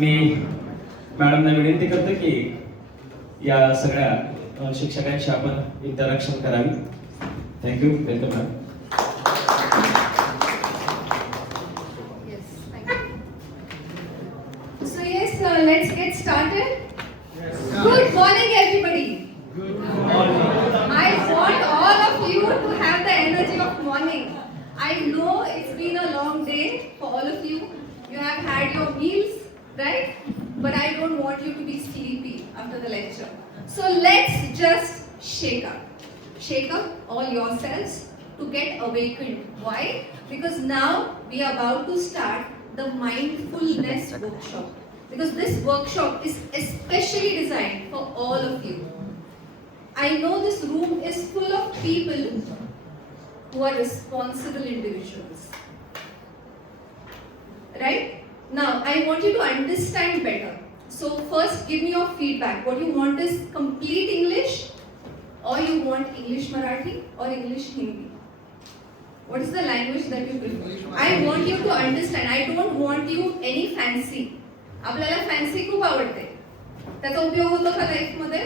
मी मॅडमना विनंती करतो की या सगळ्या शिक्षकांशी आपण इंटरॅक्शन करावी. Thank you. Welcome ma'am. So yes, let's get started. Good morning, everybody. I want all of you to have the energy of morning. I know it's been a long day for all of you. You have had your meals, right? But I don't want you to be sleepy after the lecture. So let's just shake up. Shake up all yourselves to get awakened. Why? Because now we are about to start the mindfulness workshop. Because this workshop is especially designed for all of you. I know this room is full of people who are responsible individuals. Right? Now, I want you to understand better. So first, give me your feedback. What you want is complete English, or you want English Marathi, or English Hindi? What is the language that you prefer? I want you to understand. I don't want you any fancy. आपल्याला fancy खूप आवडते. त्याचा उपयोग होतो का life मध्ये?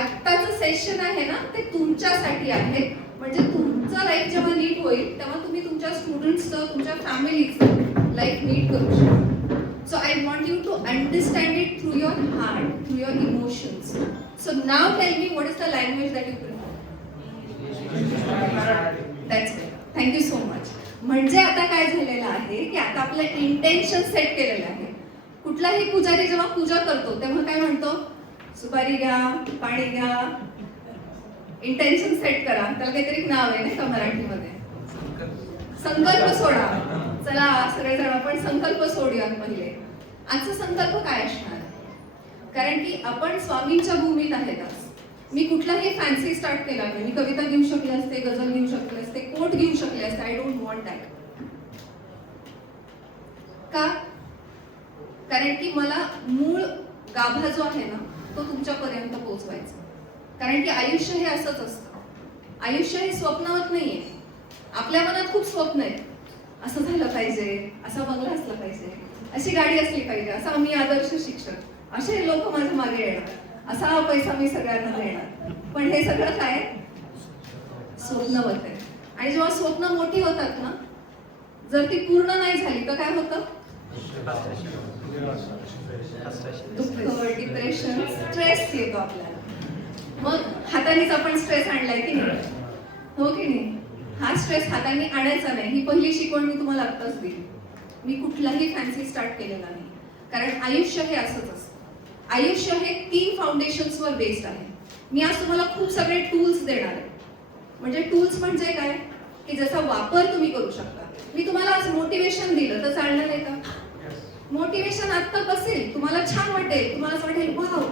आत्ताचं session आहे ना ते तुमच्यासाठी आहे. म्हणजे तुमचं लाईफ जेव्हा नीट होईल तेव्हा तुम्ही तुमच्या स्टुडंट्सचं, तुमच्या फॅमिलीचं लाईफ नीट करू शकता. So I want you to understand it through your heart, through your emotions. So now tell me what is the language that you prefer? That's it. Thank you so much. म्हणजे आता काय झालेलं आहे की आता आपलं इंटेन्शन सेट केलेलं आहे. कुठलाही पुजारी जेव्हा पूजा करतो तेव्हा काय म्हणतो? सुपारी घ्या, पाणी घ्या, इंटेन्शन सेट करा. त्याला काहीतरी नाव आहे नाही का मराठीमध्ये? संकल्प सोडा. चला सगळेजण आपण संकल्प सोडूयात पहिले. आजचा संकल्प काय असणार? कारण की आपण स्वामींच्या भूमीत आहेत आज. मी कुठलाही फॅन्सी स्टार्ट केला नाही. मी कविता घेऊ शकले असते, गझल घेऊ शकले असते, कोट घेऊ शकले असते. I don't want that. का? कारण की मला मूळ गाभा जो आहे ना तो तुमच्यापर्यंत पोहोचवायचा. कारण की आयुष्य हे असंच असतं. आयुष्य हे स्वप्नवत नाहीये. आपल्या मनात खूप स्वप्न आहेत. असं झालं पाहिजे, असा बंगला असला पाहिजे, अशी गाडी असली पाहिजे, असा मी आदर्श शिक्षक, असे लोक माझ्या मागे येणार, असा पैसा मी सगळ्यांना देणार. पण हे सगळं काय? स्वप्नवत आहे. आणि जेव्हा स्वप्न मोठी होतात ना, जर ती पूर्ण नाही झाली तर काय होतं? दुःख, डिप्रेशन, स्ट्रेस येतो आपल्याला. मग हातानेच आपण स्ट्रेस आणलाय की नाही? हो की नाही? हा स्ट्रेस हाताने आणायचा नाही. ही पहिली शिकवण मी तुम्हाला आत्ताच दिली. मी कुठलाही फॅन्सी स्टार्ट केलेला नाही. कारण आयुष्य हे असंच असतं. आयुष्य हे 3 फाउंडेशन्सवर बेस्ड आहे. मी आज तुम्हाला खूप सगळे टूल्स देणार आहे. म्हणजे टूल्स म्हणजे काय की ज्याचा वापर तुम्ही करू शकता. मी तुम्हाला आज मोटिवेशन दिलं तर चालणार आहे का? मोटिवेशन आत्ता बसेल, तुम्हाला छान वाटेल, तुम्हाला असं वाटेल वाव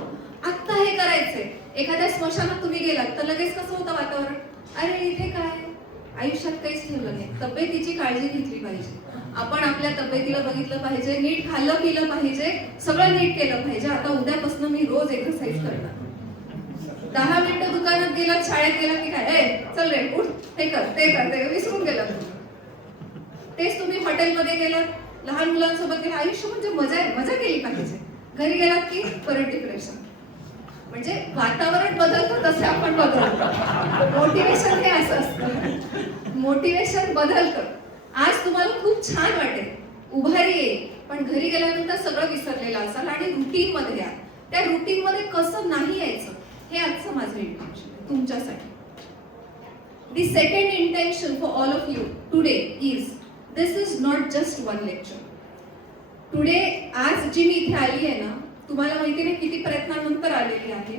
आत्ता हे करायचंय. एखाद्या स्मशानात तुम्ही गेलात तर लगेच कसं होतं वातावरण? अरे इथे काय आयुष्यात काहीच ठेवलं नाही. तब्येतीची काळजी घेतली पाहिजे. आपण आपल्या तब्येतीला बघितलं पाहिजे, नीट खाल्लं पिलं पाहिजे, सगळं नीट केलं पाहिजे. आता उद्यापासून मी रोज एक्सरसाइज करणार. 10 मिनिटं दुकानात गेला, शाळेत गेला की काय चल रे उठ, हे कर ते कर, ते विसरून गेला. तेच तुम्ही हॉटेलमध्ये गेलात, लहान मुलांसोबत गेला, आयुष्य म्हणजे मजा केली पाहिजे. घरी गेलात की परत डिप्रेशन. म्हणजे वातावरण बदलतं तसे आपण बदलतो. मोटिवेशन हे असं असतं. मोटिवेशन बदलतं. आज तुम्हाला खूप छान वाटेल, उभारी येईल, पण घरी गेल्यानंतर सगळं विसरलेलं असाल आणि रुटीन मध्ये या. त्या रुटीन मध्ये कसं नाही यायचं हे आजचं माझं इंटेन्शन आहे तुमच्यासाठी. The second intention for all of you today is this is not just one lecture. Today आज जी मी इथे आली आहे ना, तुम्हाला माहिती नाही किती प्रयत्नानंतर आलेली आहे.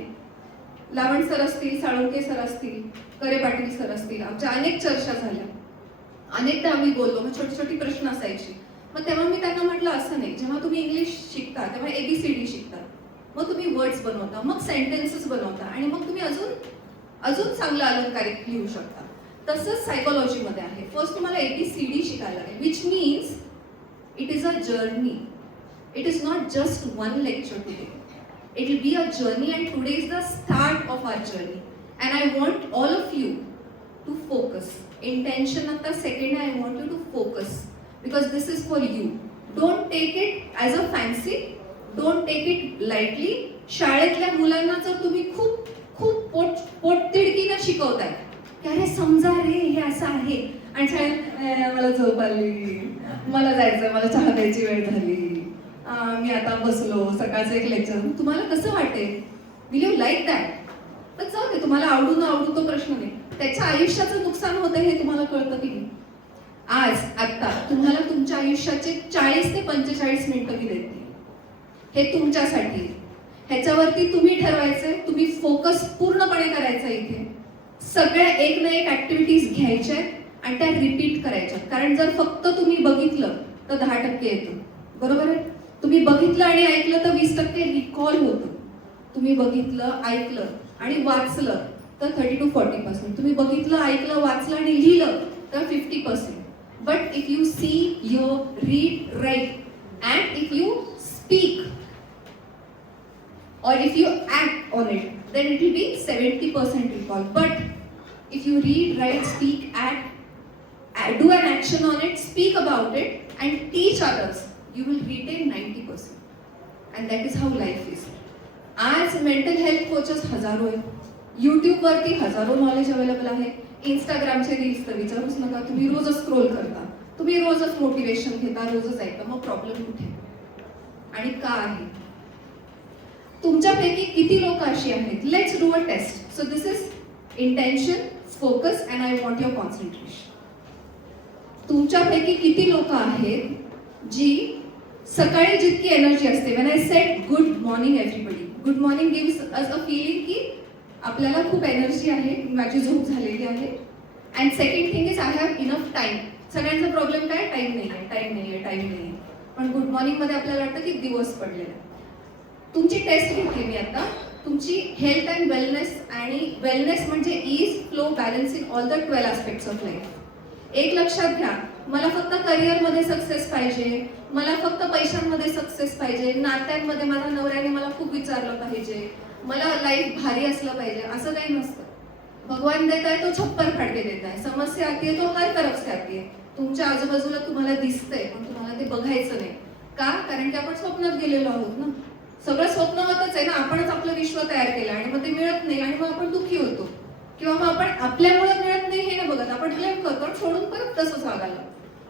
लावण सर असतील, साळुंके सर असतील, करे पाटील सर असतील, आमच्या अनेक चर्चा झाल्या. अनेकदा आम्ही बोललो, मग छोटी छोटी प्रश्न असायची. मग तेव्हा मी त्यांना म्हटलं असं नाही, जेव्हा तुम्ही इंग्लिश शिकता तेव्हा ABCD शिकता, मग तुम्ही वर्ड्स बनवता, मग सेंटेन्सेस बनवता आणि मग तुम्ही अजून चांगलं अलंकारिक लिहू शकता. तसंच सायकोलॉजीमध्ये आहे. फर्स्ट तुम्हाला ABCD शिकायला लागेल, which means it is a journey. It is not just one lecture today. It will be a journey, and today is the start of our journey. And I want all of you to focus. Intention at the second, I want you to focus because this is for you. Don't take it as a fancy, don't take it lightly. शाळेतल्या मुलांना जर तुम्ही खूप खूप पोटतिडकीनं शिकवताय की अरे समजा रे हे असं आहे, आणि शाळेत मला झोप आली, मला जायचं, मला चहा प्यायची वेळ झाली, मी आता बसलो, सकाळचं एक लेक्चर, तुम्हाला कसं वाटेल? Will you like that? तर जाऊ दे, तुम्हाला आवडू न आवडू तो प्रश्न नाही. त्याच्या आयुष्याचं नुकसान होतं हे तुम्हाला कळतं की नाही? आज आत्ता तुम्हाला तुमच्या आयुष्याचे 40 ते 45 मिनिटं मी देते, हे तुमच्यासाठी. ह्याच्यावरती तुम्ही ठरवायचंय, तुम्ही फोकस पूर्णपणे करायचा इथे. सगळ्या एक ना एक ऍक्टिव्हिटीज घ्यायच्या आणि त्या रिपीट करायच्या. कारण जर फक्त तुम्ही बघितलं तर 10% येतं, बरोबर आहे? तुम्ही बघितलं आणि ऐकलं तर 20% रिकॉल होतं. तुम्ही बघितलं, ऐकलं आणि वाचलं तर 30 to 40%. तुम्ही बघितलं, ऐकलं, वाचलं आणि लिहिलं तर 50%. But if you see, you read, write and if you speak or if you act on it, then it will be 70% recall. But if you read, write, speak, act, do an action on it, speak about it and teach others, you will retain 90%. And that is how life is. आज mental health coaches हजारो आहेत, YouTube वरती हजारो knowledge available आहे. इंस्टाग्रामचे reels तर विचारूच नका, तुम्ही रोजच स्क्रोल करता, तुम्ही रोजच मोटिवेशन घेता, रोजच ऐकता, मग प्रॉब्लेम कुठे आणि का आहे? तुमच्यापैकी किती लोक अशी आहेत? Let's do a test. So this is intention, focus and I want your concentration. तुमच्यापैकी किती लोक आहेत जी सकाळी जितकी एनर्जी असते, when I said good morning everybody, good morning gives us a feeling की आपल्याला खूप एनर्जी आहे, माझी झोप झालेली आहे. And second thing is I have enough time. सगळ्यांचा प्रॉब्लेम काय? टाइम नाही आहे, टाइम नाही आहे, टाइम नाही आहे. पण गुड मॉर्निंग मध्ये आपल्याला वाटतं की दिवस पडलेला. तुमची टेस्ट घेतली मी आता, तुमची हेल्थ अँड वेलनेस, आणि वेलनेस म्हणजे ease, flow, balance in all the 12 aspects of life. एक लक्षात घ्या, मला फक्त करिअरमध्ये सक्सेस पाहिजे, मला फक्त पैशांमध्ये सक्सेस पाहिजे, नात्यांमध्ये माझ्या नवऱ्याने मला खूप विचारलं पाहिजे, मला लाईफ भारी असलं पाहिजे, असं काही नसतं. भगवान देत आहे तो छप्पर फाडके देत आहे. समस्या आती है तो हर तरफ से आती है. तुमच्या आजूबाजूला तुम्हाला दिसतंय पण तुम्हाला ते बघायचं नाही. का? कारण की आपण स्वप्नात गेलेलो आहोत ना. सगळं स्वप्नवतच आहे ना, आपणच आपलं विश्व तयार केलं आणि मग ते मिळत नाही आणि मग आपण दुःखी होतो, किंवा मग आपण आपल्यामुळे मिळत नाही हे ना बघत आपण ब्लेम करतो आणि सोडून परत तसंच वागायला.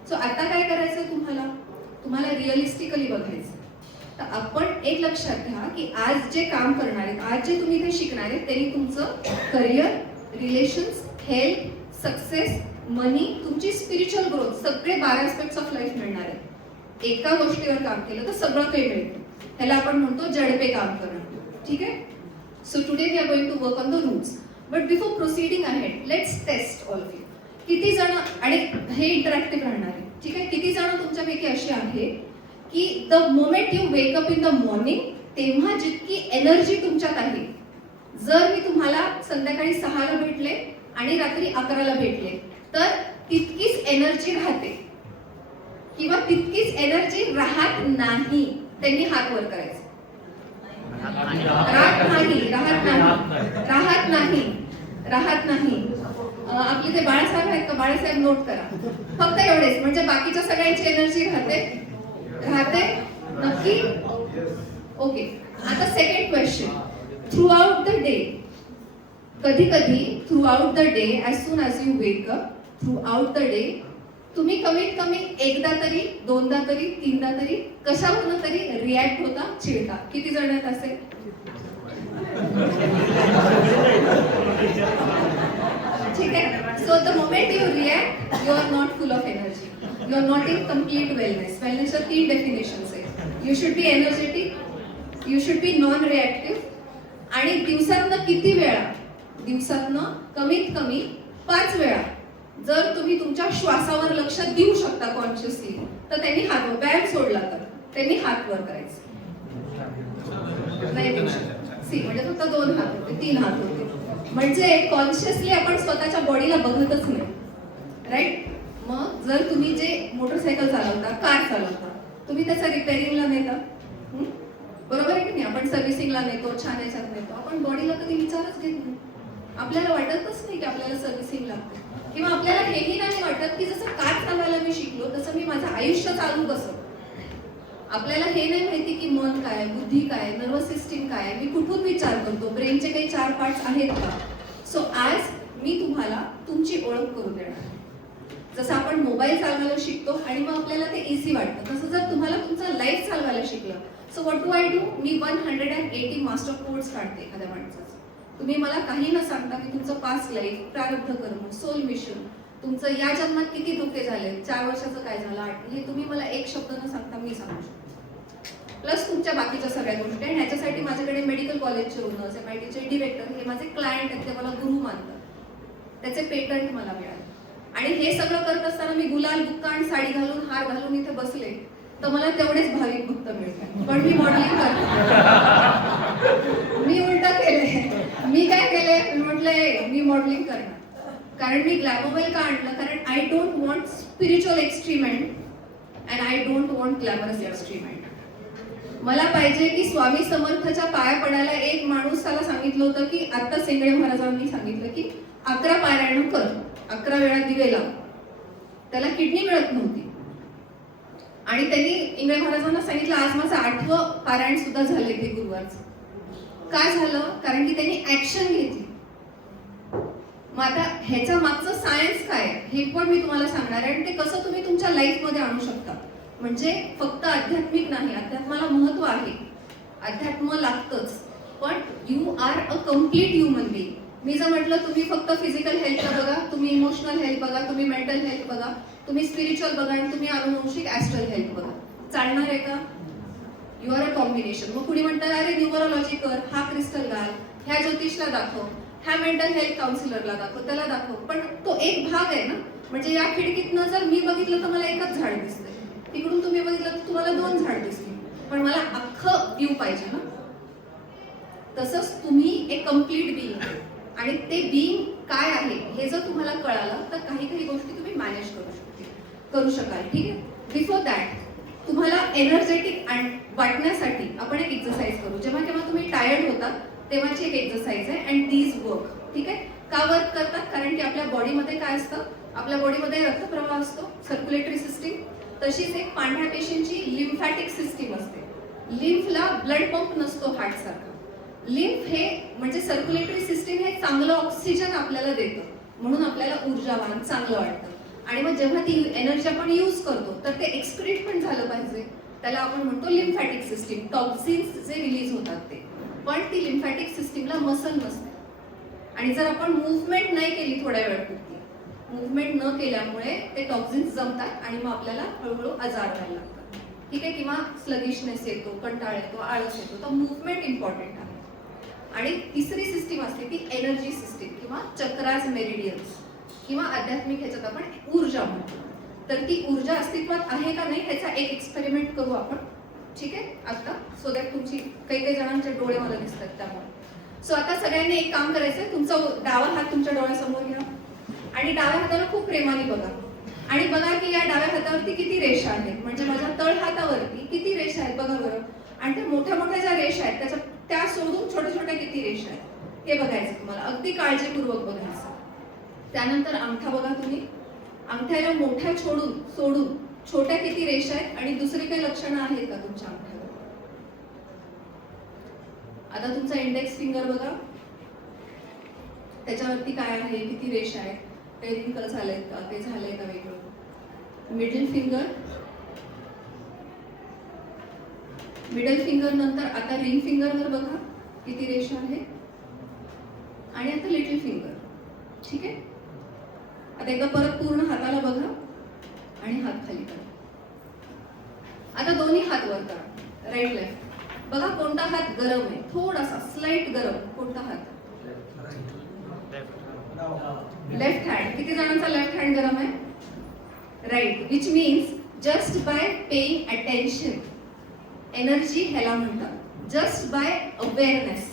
सो आता काय करायचं तुम्हाला रिअलिस्टिकली बघायचं. तर आपण एक लक्षात घ्या की आज जे काम करणार आहेत, आज जे तुम्ही इथे शिकणार आहेत, त्यांनी तुमचं करिअर, रिलेशन्स, हेल्थ, सक्सेस, मनी, तुमची स्पिरिच्युअल ग्रोथ, सगळे 12 ॲस्पेक्ट्स ऑफ लाईफ मिळणार आहेत. एका गोष्टीवर काम केलं तर सगळं काही मिळतं. त्याला आपण म्हणतो जडपे काम करणं. ठीक आहे? So today we are going to work on the roots. But before proceeding ahead, let's test all of you. किती जण, आणि हे इंटरॅक्टिव्ह राहणार आहे, ठीक आहे? किती जण तुमच्यापैकी असे आहे की the moment you wake up in the morning, तेव्हा जितकी एनर्जी तुमच्यात आहे, जर मी तुम्हाला संध्याकाळी 6ला भेटले आणि रात्री 11ला भेटले तर तितकीच एनर्जी राहते किंवा तितकीच एनर्जी राहत नाही? त्यांनी हात वर करायचे. राहत नाही. आपले ते बाळासाहेब आहेत का? बाळासाहेब नोट करा. फक्त एवढेच, म्हणजे बाकीच्या सगळ्यांची एनर्जी राहते नक्की? ओके. आता second question. Through out the day, कधी कधी through out the day, as soon as you wake up, through out the day तुम्ही कमीत कमी एकदा तरी, दोनदा तरी, तीनदा तरी, कशावरून तरी रिॲक्ट होता, चिडता. किती जण आहेत असे? ठीक आहे. So the moment you react, you are not full of energy, you are not in complete wellness. वेलनेसच्या 3 डेफिनेशन्स आहेत. You should be energetic, you should be non reactive, आणि दिवसातनं किती वेळा? दिवसातनं कमीत कमी 5 वेळा जर तुम्ही तुमच्या श्वासावर लक्ष देऊ शकता कॉन्शियसली, तर त्यांनी हात वर, व्यायाम सोडला तर त्यांनी हात वर करायचे. नाही देऊ शकत. सी म्हणजे फक्त 2 हात होते, 3 हात होते, म्हणजे कॉन्शियसली आपण स्वतःच्या बॉडीला बघतच नाही. राईट? मग जर तुम्ही जे मोटरसायकल चालवता, कार चालवता, तुम्ही त्याचा रिपेअरिंगला नेता, बरोबर आहे की नाही? आपण सर्व्हिसिंगला नेतो, छान याच्यात नेतो. आपण बॉडीला कधी विचारच घेत नाही. आपल्याला वाटतच नाही की आपल्याला सर्व्हिसिंग लागते, किंवा आपल्याला हेही नाही वाटत की जसं कार चालवायला मी शिकलो तसं मी माझं आयुष्य चालू कसं. आपल्याला हे नाही माहिती की मन काय, बुद्धी काय, नर्वस सिस्टीम काय, मी कुठून विचार करतो, ब्रेनचे काही 4 पार्ट्स आहेत का. सो आज मी तुम्हाला तुमची ओळख करून देणार. जसं आपण मोबाईल चालवायला शिकतो आणि मग आपल्याला ते इझी वाटतं, तसं जर तुम्हाला तुमचं लाईफ चालवायला शिकलं, so what do I do, me 180 master codes काढते एखाद्या माणसाचं. तुम्ही मला काही न सांगता मी तुमचं पास्ट लाईफ, प्रारब्ध कर्म, सोल मिशन, तुमचं या जन्मात किती धोके झाले, 4 वर्षाचं काय झालं, हे तुम्ही मला एक शब्द न सांगता मी सांगू शकते. प्लस तुमच्या बाकीच्या सगळ्या गोष्टी. आणि ह्याच्यासाठी माझ्याकडे मेडिकल कॉलेजचे ओनर्स, MITचे डिरेक्टर हे माझे क्लायंट आहेत, ते मला गुरु मानतात. त्याचे पेटंट मला मिळाले. आणि हे सगळं करत असताना मी गुलाल, बुक्का आणि साडी घालून, हार घालून इथे बसले तर मला तेवढेच भाविक भक्त मिळतात. पण मी मॉडेलिंग करते. मी उलट केले. मी काय केले, म्हटलंय मी मॉडेलिंग करणार. कारण मी ग्लॅमोबाईल का आणलं, कारण I don't want spiritual extremement and I don't want glamorous extremement. मला पाहिजे की स्वामी समर्थच्या पाया पडायला एक माणूस त्याला सांगितलं होतं की आता सेंगडे महाराजांनी सांगितलं की 11 पारायण कर, 11 वेळा दिवे लाव. त्याला किडनी मिळत नव्हती आणि त्यांनी इंगळे महाराजांना सांगितलं आज माझं 8वं पारायण सुद्धा झालंय ते गुरुवारचं. काय झालं, कारण की त्यांनी ऍक्शन घेतली. मग आता ह्याच्या मागचं सायन्स काय हे पण मी तुम्हाला सांगणार आहे आणि ते कसं तुम्ही तुमच्या लाईफ मध्ये आणू शकता. म्हणजे फक्त आध्यात्मिक नाही, अध्यात्माला महत्व आहे, अध्यात्म लागतंच, पण you are a complete human being. मी जर म्हटलं तुम्ही फक्त फिजिकल हेल्थ बघा, तुम्ही इमोशनल हेल्थ बघा, तुम्ही मेंटल हेल्थ बघा, तुम्ही स्पिरिच्युअल बघा आणि तुम्ही अनुवंशिक ऍस्ट्रल हेल्थ बघा, चालणार आहे का? You are a combination. मग कुणी म्हणतात अरे न्यूमरोलॉजी कर, हा क्रिस्टल घाल, ह्या ज्योतिषला दाखव, ह्या मेंटल हेल्थ काउन्सिलरला दाखव, त्याला दाखव. पण तो एक भाग आहे ना. म्हणजे या खिडकीतनं जर मी बघितलं तर मला एकच झाड दिसतंय, तिकडून तुम्ही बघितलं तर तुम्हाला 2 झाड दिसतील, पण मला अख्खं व्ह्यू पाहिजे ना. तसंच तुम्ही एक कम्प्लीट बीइंग आणि ते बीइंग काय आहे हे जर तुम्हाला कळालं तर काही काही गोष्टी तुम्ही मॅनेज करू शकाल. ठीक आहे. बिफोर दॅट तुम्हाला एनर्जेटिक वाटण्यासाठी आपण एक एक्सरसाइज करू. जेव्हा केव्हा तुम्ही टायर्ड होता तेव्हाची एक एक्सरसाइज आहे अँड दीज वर्क. ठीक आहे. का वर्क करतात, कारण की आपल्या बॉडीमध्ये काय असतं, आपल्या बॉडीमध्ये रक्तप्रवाह असतो, सर्क्युलेटरी सिस्टीम. तशीच एक पांढऱ्या पेशींची लिम्फॅटिक सिस्टीम असते. लिम्फला ब्लड पंप नसतो हार्ट सारखा. लिम्फ हे म्हणजे सर्क्युलेटरी सिस्टीम हे चांगलं ऑक्सिजन आपल्याला देतं, म्हणून आपल्याला ऊर्जावान चांगलं वाटतं. आणि मग जेव्हा ती एनर्जी आपण यूज करतो तर ते एक्सक्रीट पण झालं पाहिजे. त्याला आपण म्हणतो लिम्फॅटिक सिस्टीम. टॉक्सिन्स जे रिलीज होतात ते. पण ती लिम्फॅटिक सिस्टीमला मसल नसते. आणि जर आपण मूव्हमेंट नाही केली थोड्या वेळापुरती, मूव्हमेंट न केल्यामुळे ते टॉक्सिन्स जमतात आणि मग आपल्याला हळूहळू आजार व्हायला लागतात. ठीक आहे. किंवा स्लगिशनेस येतो, कंटाळा येतो, आळस येतो. तर मूव्हमेंट इम्पॉर्टंट आहे. आणि तिसरी सिस्टीम असते ती एनर्जी सिस्टीम किंवा चक्राज मेरिडियन्स किंवा आध्यात्मिक ह्याच्यात आपण ऊर्जा म्हणतो. तर ती ऊर्जा अस्तित्वात आहे का नाही ह्याचा एक एक्सपेरिमेंट करू आपण. ठीक आहे. आता सो दॅट तुमची काही जणांचे डोळे मला दिसतात त्यामुळे. सो आता सगळ्यांनी एक काम करायचंय, तुमचा डावा हात तुमच्या डोळ्यासमोर घ्या आणि डाव्या हाताला खूप प्रेमाने बघा आणि बघा की या डाव्या हातावरती किती रेषा आहेत. म्हणजे माझ्या तळ हातावरती किती रेषा आहेत बघा बरं. आणि त्या मोठ्या मोठ्या ज्या रेषा आहेत त्या सोडून छोट्या छोट्या किती रेषा आहेत हे बघायचं तुम्हाला. अगदी काळजीपूर्वक बघायचं. त्यानंतर अंगठा बघा तुम्ही. अंगठ्याला मोठ्या सोडून छोट्या किती रेषा आहेत आणि दुसरी काही लक्षणं आहेत का तुमच्या अंगठ्यावर. आता तुमचा इंडेक्स फिंगर बघा, त्याच्यावरती काय आहे, किती रेषा आहेत, काही रिंकल झालेत का, ते झालंय का वेगळं. मिडल फिंगर नंतर आता रिंग फिंगरवर बघा किती रेषा आहे आणि आता लिटिल फिंगर. ठीक आहे. आता एकदा परत पूर्ण हाताला बघा आणि हात खाली करा. आता दोन्ही हात वर करा, राईट लेफ्ट. बघा कोणता हात गरम आहे, थोडासा स्लाइट गरम. कोणता हात? Left hand. किती जणांचा लेफ्ट हँड गरम आहे? Right. Which means just by paying attention, energy ह्याला म्हणतात. जस्ट बाय अवेअरनेस,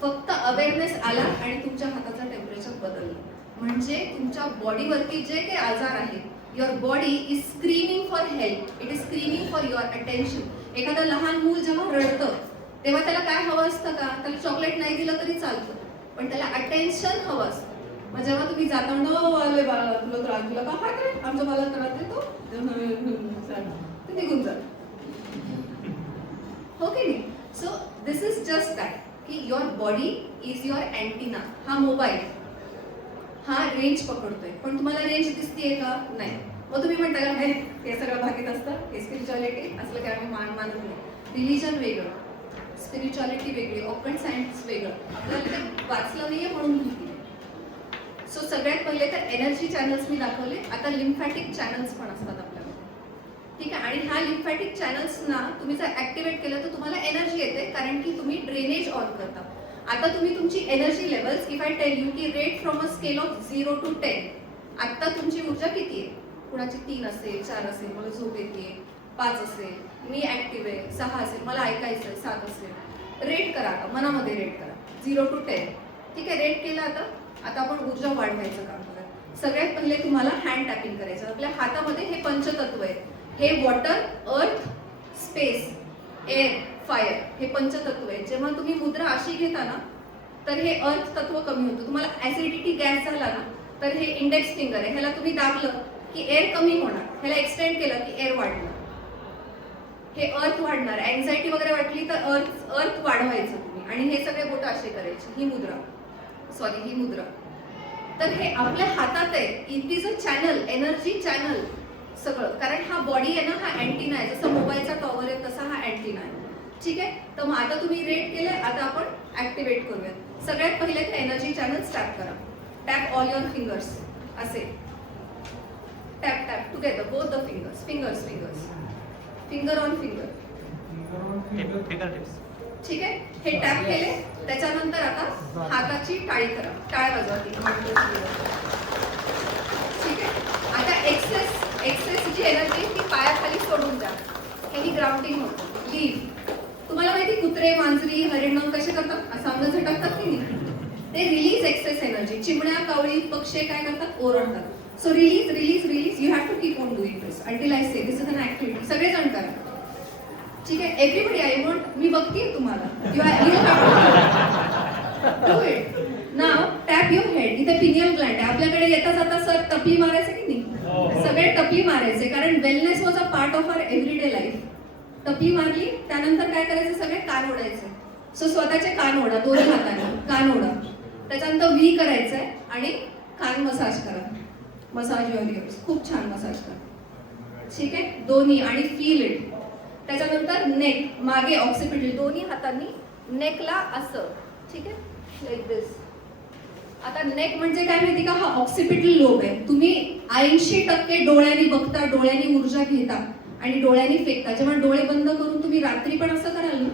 फक्त अवेअरनेस आला आणि तुमच्या हाताचा टेम्परेचर बदललं म्हणजे तुमच्या बॉडीवरती जे काही आजार आहेत, your body is screaming for help, it is screaming for your attention. एखादं लहान मूल जेव्हा रडतं तेव्हा त्याला काय हवं असतं का? त्याला चॉकलेट नाही दिलं तरी चालतं, पण त्याला अटेन्शन हवं असतं. मग जेव्हा तुम्ही जाताना आले बाळा तुला त्रास दिला का, हा काय आमच्या बाळाला त्रास देतो ते निघून जात. नाही. So this is just that की your body is your antenna. हा मोबाईल हा रेंज पकडतोय, पण तुम्हाला रेंज दिसतीये का? नाही. मग तुम्ही म्हणता का हे सगळं भाकीत असतं, हे स्पिरिच्युअलिटी असलं काय आम्ही मानत नाही. रिलिजन वेगळं, स्पिरिच्युअलिटी वेगळी, ऑकल्ट सायन्स वेगळं. आपल्याला ते वाचलं नाहीये म्हणून माहिती. सो सगळ्यात पहिले तर एनर्जी चॅनल्स मी दाखवले. आता लिम्फॅटिक चॅनल्स पण असतात आपल्याला, ठीक आहे. आणि ह्या लिम्फॅटिक चॅनल्सना तुम्ही जर ऍक्टिव्हेट केलं तर तुम्हाला एनर्जी येते, कारण की तुम्ही ड्रेनेज ऑन करता. आता तुम्ही तुमची energy levels, if I tell you की rate from a scale of 0 to 10, आता तुमची ऊर्जा किती आहे? कुणाची 3 असेल, 4 असेल, मला झोप येते, 5 असेल, मी ऍक्टिव्ह आहे, 6 असेल, मला ऐकायचं आहे, 7 असेल. रेट करा, आता मनामध्ये रेट करा 0 to 10, ठीक आहे. रेट केलं. आता आपण ऊर्जा वाढवायचं काम करूया. सगळ्यात पहिले तुम्हाला हँड टॅपिंग करायचं. आपल्या हातामध्ये हे पंचतत्व आहे. हे वॉटर, अर्थ, स्पेस, एअर, फायर, हे पंचतत्व आहे. जेव्हा तुम्ही मुद्रा अशी घेता ना तर हे अर्थ तत्व कमी होतं. तुम्हाला ऍसिडिटी गॅस झाला ना तर हे इंडेक्स फिंगर आहे, ह्याला तुम्ही दाबलं की एअर कमी होणार, ह्याला एक्सटेंड केलं की एअर वाढणार, हे अर्थ वाढणार. अँझायटी वगैरे वाटली तर अर्थ वाढवायचं तुम्ही, आणि हे सगळे बोट असे करायचे. ही मुद्रा तर हे आपल्या हातात आहे. It is a channel, energy channel सगळं. कारण हा बॉडी आहे ना, हा अँटिना आहे. जसं मोबाईलचा टॉवर आहे तसा हा अँटिना आहे, ठीक आहे. तर मग आता तुम्ही रेट केलंय, आता आपण ऍक्टिव्हेट करूया. सगळ्यात पहिले ते एनर्जी चॅनल टॅप करा. टॅप ऑल युअर फिंगर्स, असे tap tap together, both the fingers, finger on finger, ठीक आहे. हे टॅप केले. त्याच्यानंतर आता हाताची टाळी करा, टाळ वाजवा, ठीक आहे. आता एक्सेस जी एनर्जी ती पायाखाली सोडून द्या. हे ग्राउंडिंग होतं. लीव्ह. तुम्हाला माहिती कुत्रे, मांजरी, हरिण कसे करतात? असं अंग झटकतात की नाही? ते रिलीज एक्सेस एनर्जी. चिमण्या, कावळी, पक्षी काय करतात? ओरडतात. So release, you have to keep on doing this until I say this is an activity. सगळेजण करा, ठीक आहे. एव्हरीबडी, आय वॉन्ट, मी बघतीये तुम्हाला. You do it now. Tap your head. इथे पिनियल ग्लँड आहे. आपल्याकडे येता जाता सर टपली मारायचे की नाही? सगळे टपली मारायचे, कारण wellness was a part of our everyday life. टपली मारली, त्यानंतर काय करायचं? सगळे कान ओढायचे. सो स्वतःचे कान ओढा, दोन्ही हाताने कान ओढा. त्याच्यानंतर व्ही करायचंय आणि कान मसाज करा. Massage your ears. खूप छान मसाज करा, ठीक आहे. दोन्ही, आणि फील इट. त्याच्यानंतर नेक, मागे ऑक्सिपिटल, दोन्ही हातांनी नेकला असं, ठीक आहे, लाईक दिस. आता नेक म्हणजे काय माहिती का? हा ऑक्सिपिटल लोब आहे. तुम्ही 80% डोळ्यांनी बघता, डोळ्यांनी ऊर्जा घेता आणि डोळ्यांनी फेकता. जेव्हा डोळे बंद करून तुम्ही रात्री पण असं कराल ना,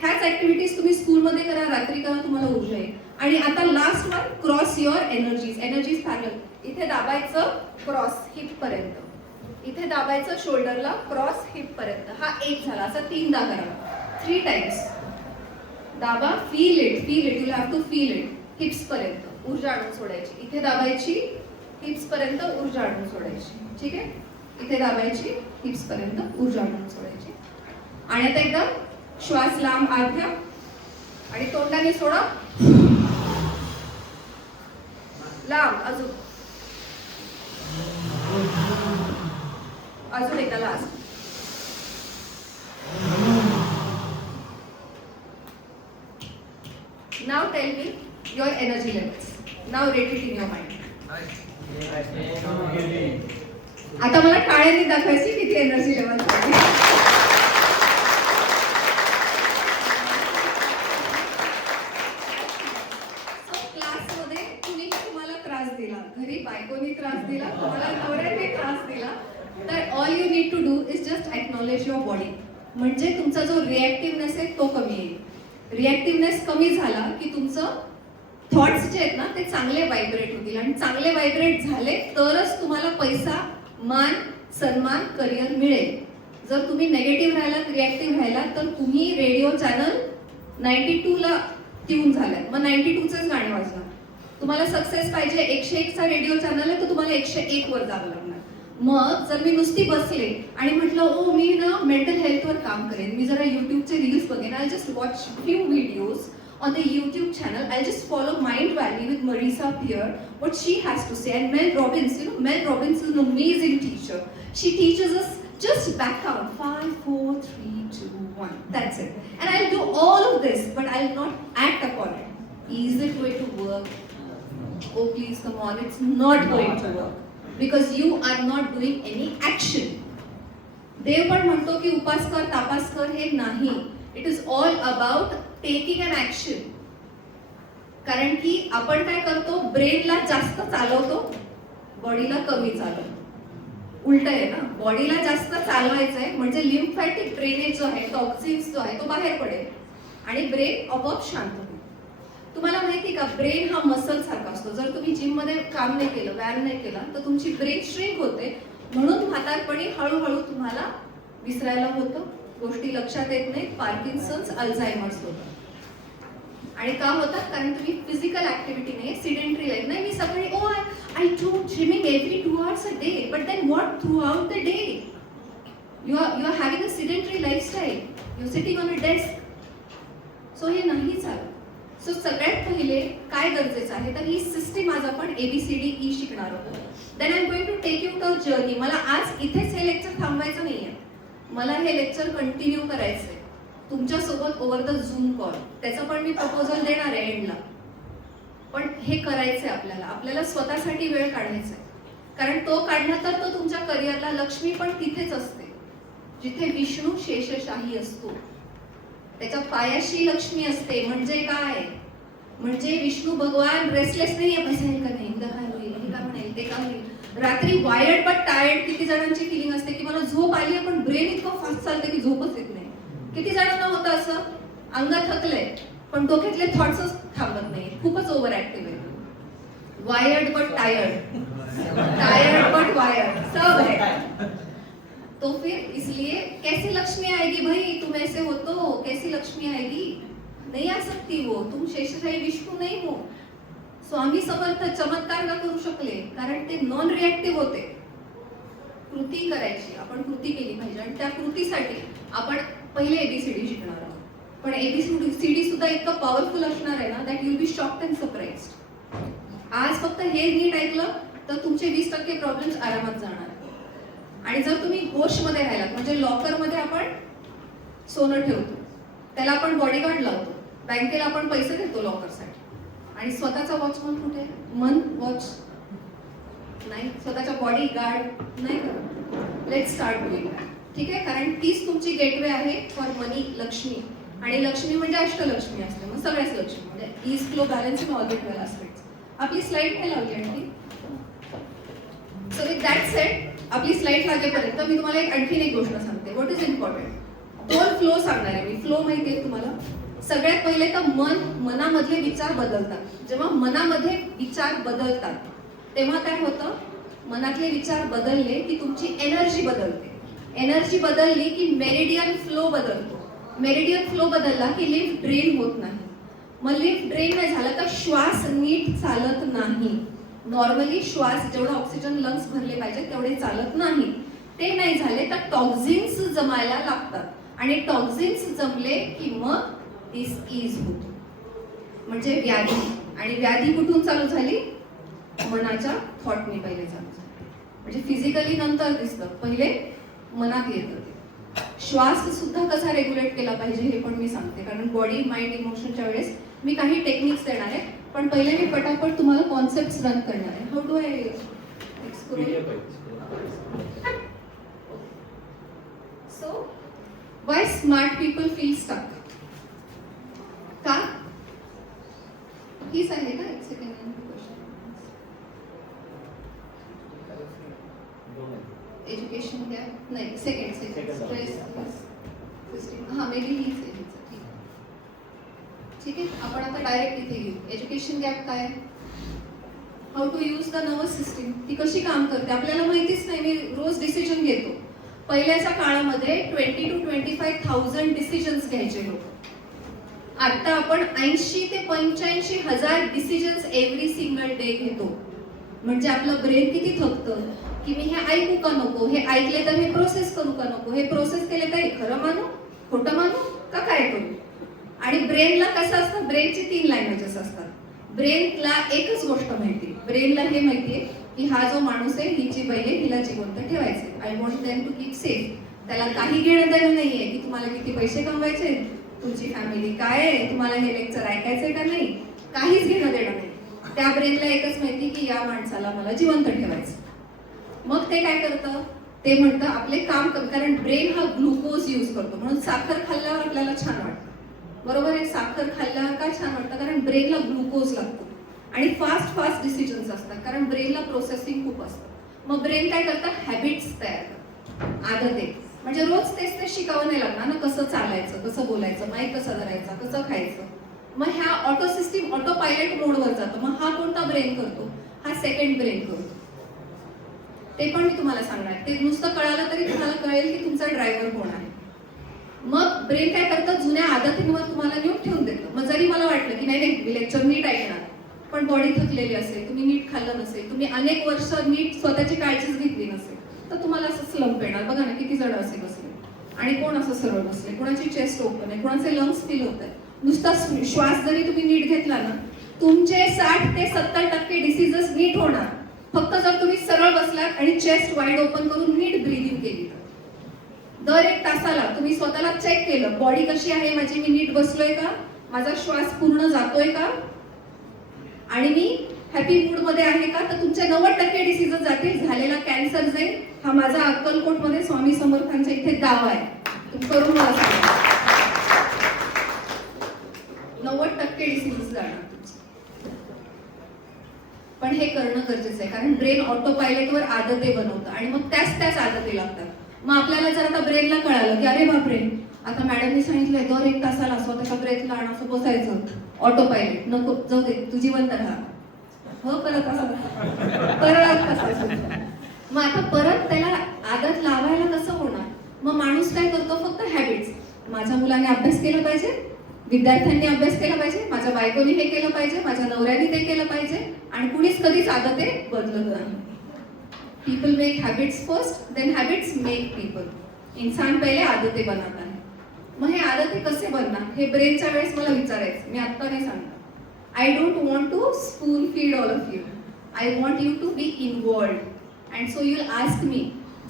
ह्याच ऍक्टिव्हिटीज तुम्ही स्कूलमध्ये करा, रात्री करा, तुम्हाला ऊर्जा येईल. आणि आता last one, cross your energies पॅरल. इथे दाबायचं क्रॉस हिप पर्यंत, इथे दाबायचं शोल्डरला क्रॉस हिप पर्यंत. हा एक झाला. असं 3दा करा, 3 टाइम्स. दाबा, feel it, you have to feel it. Hips पर्यंत ऊर्जा आणून सोडायची. इथे दाबायची, हिप्स पर्यंत ऊर्जा आणून सोडायची, ठीक आहे. इथे दाबायची, हिप्स पर्यंत ऊर्जा आणून सोडायची. आणि आता एकदा श्वास लांब आत घ्या आणि तोंडाने सोडा, लांब. अजून एकदा last. Now tell me your energy levels. Now rate it in your mind. आता मला टाळ्यांनी दाखवायची किती एनर्जी लेवल आहे. क्लासमध्ये कुणी तुम्हाला त्रास दिला, घरी बायकोनी त्रास दिला, तुम्हाला नवऱ्याने त्रास दिला, तर all you need to do is just acknowledge your body. म्हणजे तुमचा जो रिॲक्टिव्हनेस आहे तो कमी येईल. रिॲक्टिव्हनेस कमी झाला की तुमचं थॉट्स जे आहेत ना ते चांगले व्हायब्रेट होतील, आणि चांगले व्हायब्रेट झाले तरच तुम्हाला पैसा, मान, सन्मान, करिअर मिळेल. जर तुम्ही नेगेटिव्ह राहिलात, रिॲक्टिव्ह राहिलात, तर तुम्ही रेडिओ चॅनल 92 ला ट्यून झालाय, मग 92चेच गाणे वाजणार. तुम्हाला सक्सेस पाहिजे, 101चा रेडिओ चॅनल आहे तर तुम्हाला 101 वर जावं लागणार. मग जर मी नुसती बसले आणि म्हटलं ओ मी ना मेंटल हेल्थवर काम करेन, मी जरा युट्यूबचे रील्स बघेन, I just watch few videos on the YouTube channel, I'll just follow Mind Valley with Marisa Peer, what she has to say. And Mel Robbins, Mel Robbins is an amazing teacher. She teaches us just back count, 5, 4, 3, 2, 1. That's it. And I'll do all of this, but I'll not act upon it. Is it going to work? Oh, please come on, it's not going to work. Because you are not doing any action. देव पण म्हणतो की उपास कर तापास कर हे नाही. It is all about taking an action. कारण की आपण काय करतो, ब्रेनला जास्त चालवतो, बॉडीला कमी चालवतो. उलट आहे ना, बॉडीला जास्त चालवायचंय म्हणजे लिम्फॅटिक ड्रेनेज जो आहे, टॉक्सिन्स जो आहे तो बाहेर पडेल आणि ब्रेन आपोआप शांत होईल. तुम्हाला माहिती का, ब्रेन हा मसल सारखा असतो. जर तुम्ही जिम मध्ये काम नाही केलं, व्यायाम नाही केला, तर तुमची ब्रेन श्रिंक होते. म्हणून म्हातारपणी हळूहळू तुम्हाला विसरायला होतं, गोष्टी लक्षात येत नाहीत, पार्किन्सन्स, अल्झायमर्स होतं. आणि का होतात? कारण तुम्ही फिजिकल ऍक्टिव्हिटी नाही, सिडेंटरी लाईफ नाही. मी सकाळी I do gymming every 2 hours a day, but then what throughout the day? You are having a sedentary lifestyle. You're sitting on a desk. So हे नाही चालत. सो सगळ्यात पहिले काय गरजेचं आहे, तर ही सिस्टीम आज आपण ABCDE शिकणार आहोत. Then I am going to take you to journey. मला आज इथेच हे लेक्चर थांबवायचं नाहीये, मला हे लेक्चर कंटिन्यू करायचंय तुमच्यासोबत ओव्हर द झूम कॉल. त्याचं पण मी प्रपोजल देणार आहे एंडला. पण हे करायचंय आपल्याला स्वतःसाठी वेळ काढायचा आहे. कारण तो काढला तर तो तुमच्या करिअरला, लक्ष्मी पण तिथेच असते जिथे विष्णू शेषशाही असतो. त्याच्या पायाशी लक्ष्मी असते. म्हणजे काय? म्हणजे विष्णू भगवान रेस्टलेस नाहीये, बसायला का नाही, उद्या काय होईल, हे काम नाही, ते काम नाही. रात्री वायर्ड बट टायर्ड. किती जणांची फिलिंग असते की मला झोप आली आहे पण ब्रेन इतकं फास्ट चालते की झोपच येत नाही. किती जणांना होतं असं? अंग थकलंय पण डोक्यातले थॉट्सच थांबत नाही, खूपच ओव्हर ऍक्टिव्ह आहे. Wired but tired, tired but wired, सब है. तो फिर इसलिए कैसे लक्ष्मी आएगी भाई, तुम ऐसे हो तो कैसी लक्ष्मी आएगी? नहीं आ सकती वो. तुम शेषशाही विष्णू नहीं हो. स्वामी समर्थ चमत्कार न करू शकले कारण ते नॉन रिएक्टिव्ह होते. कृती करायची, आपण कृती केली पाहिजे. आणि त्या कृतीसाठी आपण पहिले ABCD शिकणार आहोत. पण ABCD सुद्धा इतकं पॉवरफुल असणार आहे ना, that you'll be shocked and surprised. आज फक्त हे नीट ऐकलं तर तुमचे 20% प्रॉब्लेम्स आरामात जाणार. आणि जर तुम्ही होशमध्ये राहिलात, म्हणजे लॉकर मध्ये आपण सोनं ठेवतो, त्याला आपण बॉडीगार्ड लावतो, बँकेला आपण पैसे देतो लॉकरसाठी, आणि स्वतःचा वॉचमन कुठे? मन वॉच नाही, स्वतःचा बॉडी गार्ड नाही करत. Let's start doing that. ठीक आहे, कारण तीच तुमची गेटवे आहे फॉर मनी, लक्ष्मी. आणि लक्ष्मी म्हणजे अष्टलक्ष्मी असते, मग सगळ्याच लक्ष्मी म्हणजे ease flow balance in all the 12 aspects. आपली स्लाइड काय लावली आणखी? सो विथ दॅट सेट, आपली स्लाइड लागेपर्यंत मी तुम्हाला आणखीन एक गोष्ट सांगते. What is important? 2 फ्लो सांगणार आहे मी. फ्लो माहिती आहे तुम्हाला? सगळ्यात पहिले तर मनामधले विचार बदलतात. जेव्हा मनामध्ये विचार बदलतात तेव्हा काय होतं? मनातले विचार बदलले की तुमची एनर्जी बदलते. एनर्जी बदलली की मेरिडियन फ्लो बदलतो. मेरिडियन फ्लो बदलला की लिम्फ ड्रेन होत नाही. मग लिम्फ ड्रेन नाही झालं तर श्वास नीट चालत नाही. नॉर्मली श्वास जेवढा ऑक्सिजन लंग्स भरले पाहिजे तेवढे चालत नाही. ते नाही झाले तर टॉक्झिन्स जमायला लागतात. आणि टॉक्झिन्स जमले की मग डिसईज होतो, म्हणजे व्याधी. आणि व्याधी कुठून चालू झाली? मनाच्या थॉटने पहिले चालू झाली. म्हणजे फिजिकली नंतर दिसतं, पहिले मनात येतं. श्वास सुद्धा कसा रेग्युलेट केला पाहिजे हे पण मी सांगते, कारण बॉडी माइंड इमोशनच्या वेळेस मी काही टेक्निक्स देणार आहे. पण पहिले मी पटापट तुम्हाला कॉन्सेप्ट रन करणार आहे. How do I explore? So why smart people feel stuck? का? हीच आहे का? एक सेकंड. एज्युकेशन गॅप नाही, सेकंड स्ट्रेस. हा, मे बी हीच आहे. ठीक आहे, आपण आता डायरेक्ट इथे घेऊ. एज्युकेशन गॅप काय? How to use the nervous system. ती कशी काम करते आपल्याला माहितीच नाही. मी रोज डिसिजन घेतो. पहिल्याच्या काळामध्ये 20 to 25,000 डिसिजन्स घ्यायचे लोक. आता आपण 80 ते 85 हजार डिसिजन्स एव्हरी सिंगल डे घेतो. म्हणजे आपलं ब्रेन किती थकतं की मी हे ऐकू का नको, हे ऐकले तर हे प्रोसेस करू का नको, हे प्रोसेस केले तर हे खरं मानू, खोटं मानू का काय करू. आणि ब्रेनला कसं असतं? ब्रेनची 3 लँग्वेजेस असतात. ब्रेनला एकच गोष्ट माहिती. ब्रेनला हे माहितीये की हा जो माणूस आहे, ही जी बाई आहे, हिला जिवंत ठेवायचे. I want them to keep safe. त्याला काही घेणं देणं नाहीये की तुम्हाला किती पैसे कमवायचे, तुमची फॅमिली काय आहे, तुम्हाला हे लेक्चर ऐकायचंय का नाही, काहीच घेणं देणं नाही. त्या ब्रेनला एकच माहिती की या माणसाला मला जिवंत ठेवायचं. मग ते काय करतं, ते म्हणतं आपले काम कमी, कारण ब्रेन हा ग्लुकोज यूज करतो. म्हणून साखर खाल्ल्यावर आपल्याला छान वाटतं, बरोबर आहे. साखर खाल्ल्यावर काय छान वाटतं, कारण ब्रेनला ग्लुकोज लागतो आणि फास्ट डिसिजन्स असतात, कारण ब्रेनला प्रोसेसिंग खूप असतं. मग ब्रेन काय करतं, हॅबिट्स तयार करतं, आदते. म्हणजे रोज तेच ते शिकावं नाही लागणार ना, कसं चालायचं, कसं बोलायचं, माईक कसा धरायचा, कसं खायचं. मग ह्या ऑटो सिस्टीम ऑटो पायलट मोडवर जातं. मग हा कोणता ब्रेन करतो, हा सेकंड ब्रेन करतो. ते पण मी तुम्हाला सांगणार, ते नुसतं कळालं तरी तुम्हाला कळेल की तुमचा ड्रायव्हर कोण आहे. मग ब्रेन काय करतं, जुन्या आदतींवर तुम्हाला नीट ठेवून देतं. मग जरी मला वाटलं की नाही लेक्चर नीट ऐकणार, पण बॉडी थकलेली असेल, तुम्ही नीट खाल्लं नसेल, तुम्ही अनेक वर्ष नीट स्वतःची काळजीच घेतली नसेल, तर तुम्हाला असं स्लंप येणार. बघा ना किती जण असे बसले आणि कोण असं सरळ बसले, कोणाची चेस्ट ओपन आहे, कोणाचे लंग्स फील होत आहे. नुसता श्वास जरी तुम्ही नीट घेतला ना, तुमचे 60 ते 70% डिसीजेस नीट होणार, फक्त जर तुम्ही सरळ बसलात आणि चेस्ट वाईड ओपन करून नीट ब्रीदिंग केली. दर 1 तासाला तुम्ही स्वतःला चेक केलं, बॉडी कशी आहे माझी, मी नीट बसलोय का, माझा श्वास पूर्ण जातोय का, आणि मी हॅपी मूड मध्ये आहे का, तर तुमचे 90% डिसीजेस जातील. झालेला कॅन्सर जाईल. हा माझा अक्कलकोट मध्ये स्वामी समर्थांच्या इथे दावा आहे, तुम्ही करून मला सांगा. 90% डिसीजेस जाणार. पण हे करणं गरजेचं आहे, कारण ब्रेन ऑटो पायलटवर आदते बनवतं आणि मग त्याच आदती लागतात. मग आपल्याला जर आता ब्रेनला कळालं की अरे बापरे, आता मॅडमनी सांगितलंय दर 1 तासाला स्वतःच्या ब्रेथला आणि असं बसायचं, ऑटो पायलट नको, जाऊ दे तू जिवंत राहा, हो परत असं मग आता परत त्याला आदत लावायला कसं होणार. मग माणूस काय करतो, फक्त हॅबिट्स. माझ्या मुलाने अभ्यास केला पाहिजे, विद्यार्थ्यांनी अभ्यास केला पाहिजे, माझ्या बायकोनी हे केलं पाहिजे, माझ्या नवऱ्याने ते केलं पाहिजे, आणि कुणीच कधीच आदते बदलत नाही. People make habits first, then habits make people. इंसान पहिले आदते बनवतात. मग हे आदते कसे बनणार, हे ब्रेनच्या वेळेस मला विचारायचं, मी आत्ता नाही सांगणार. I don't want to spoon feed all of you, I want you to be involved. And so you will ask me,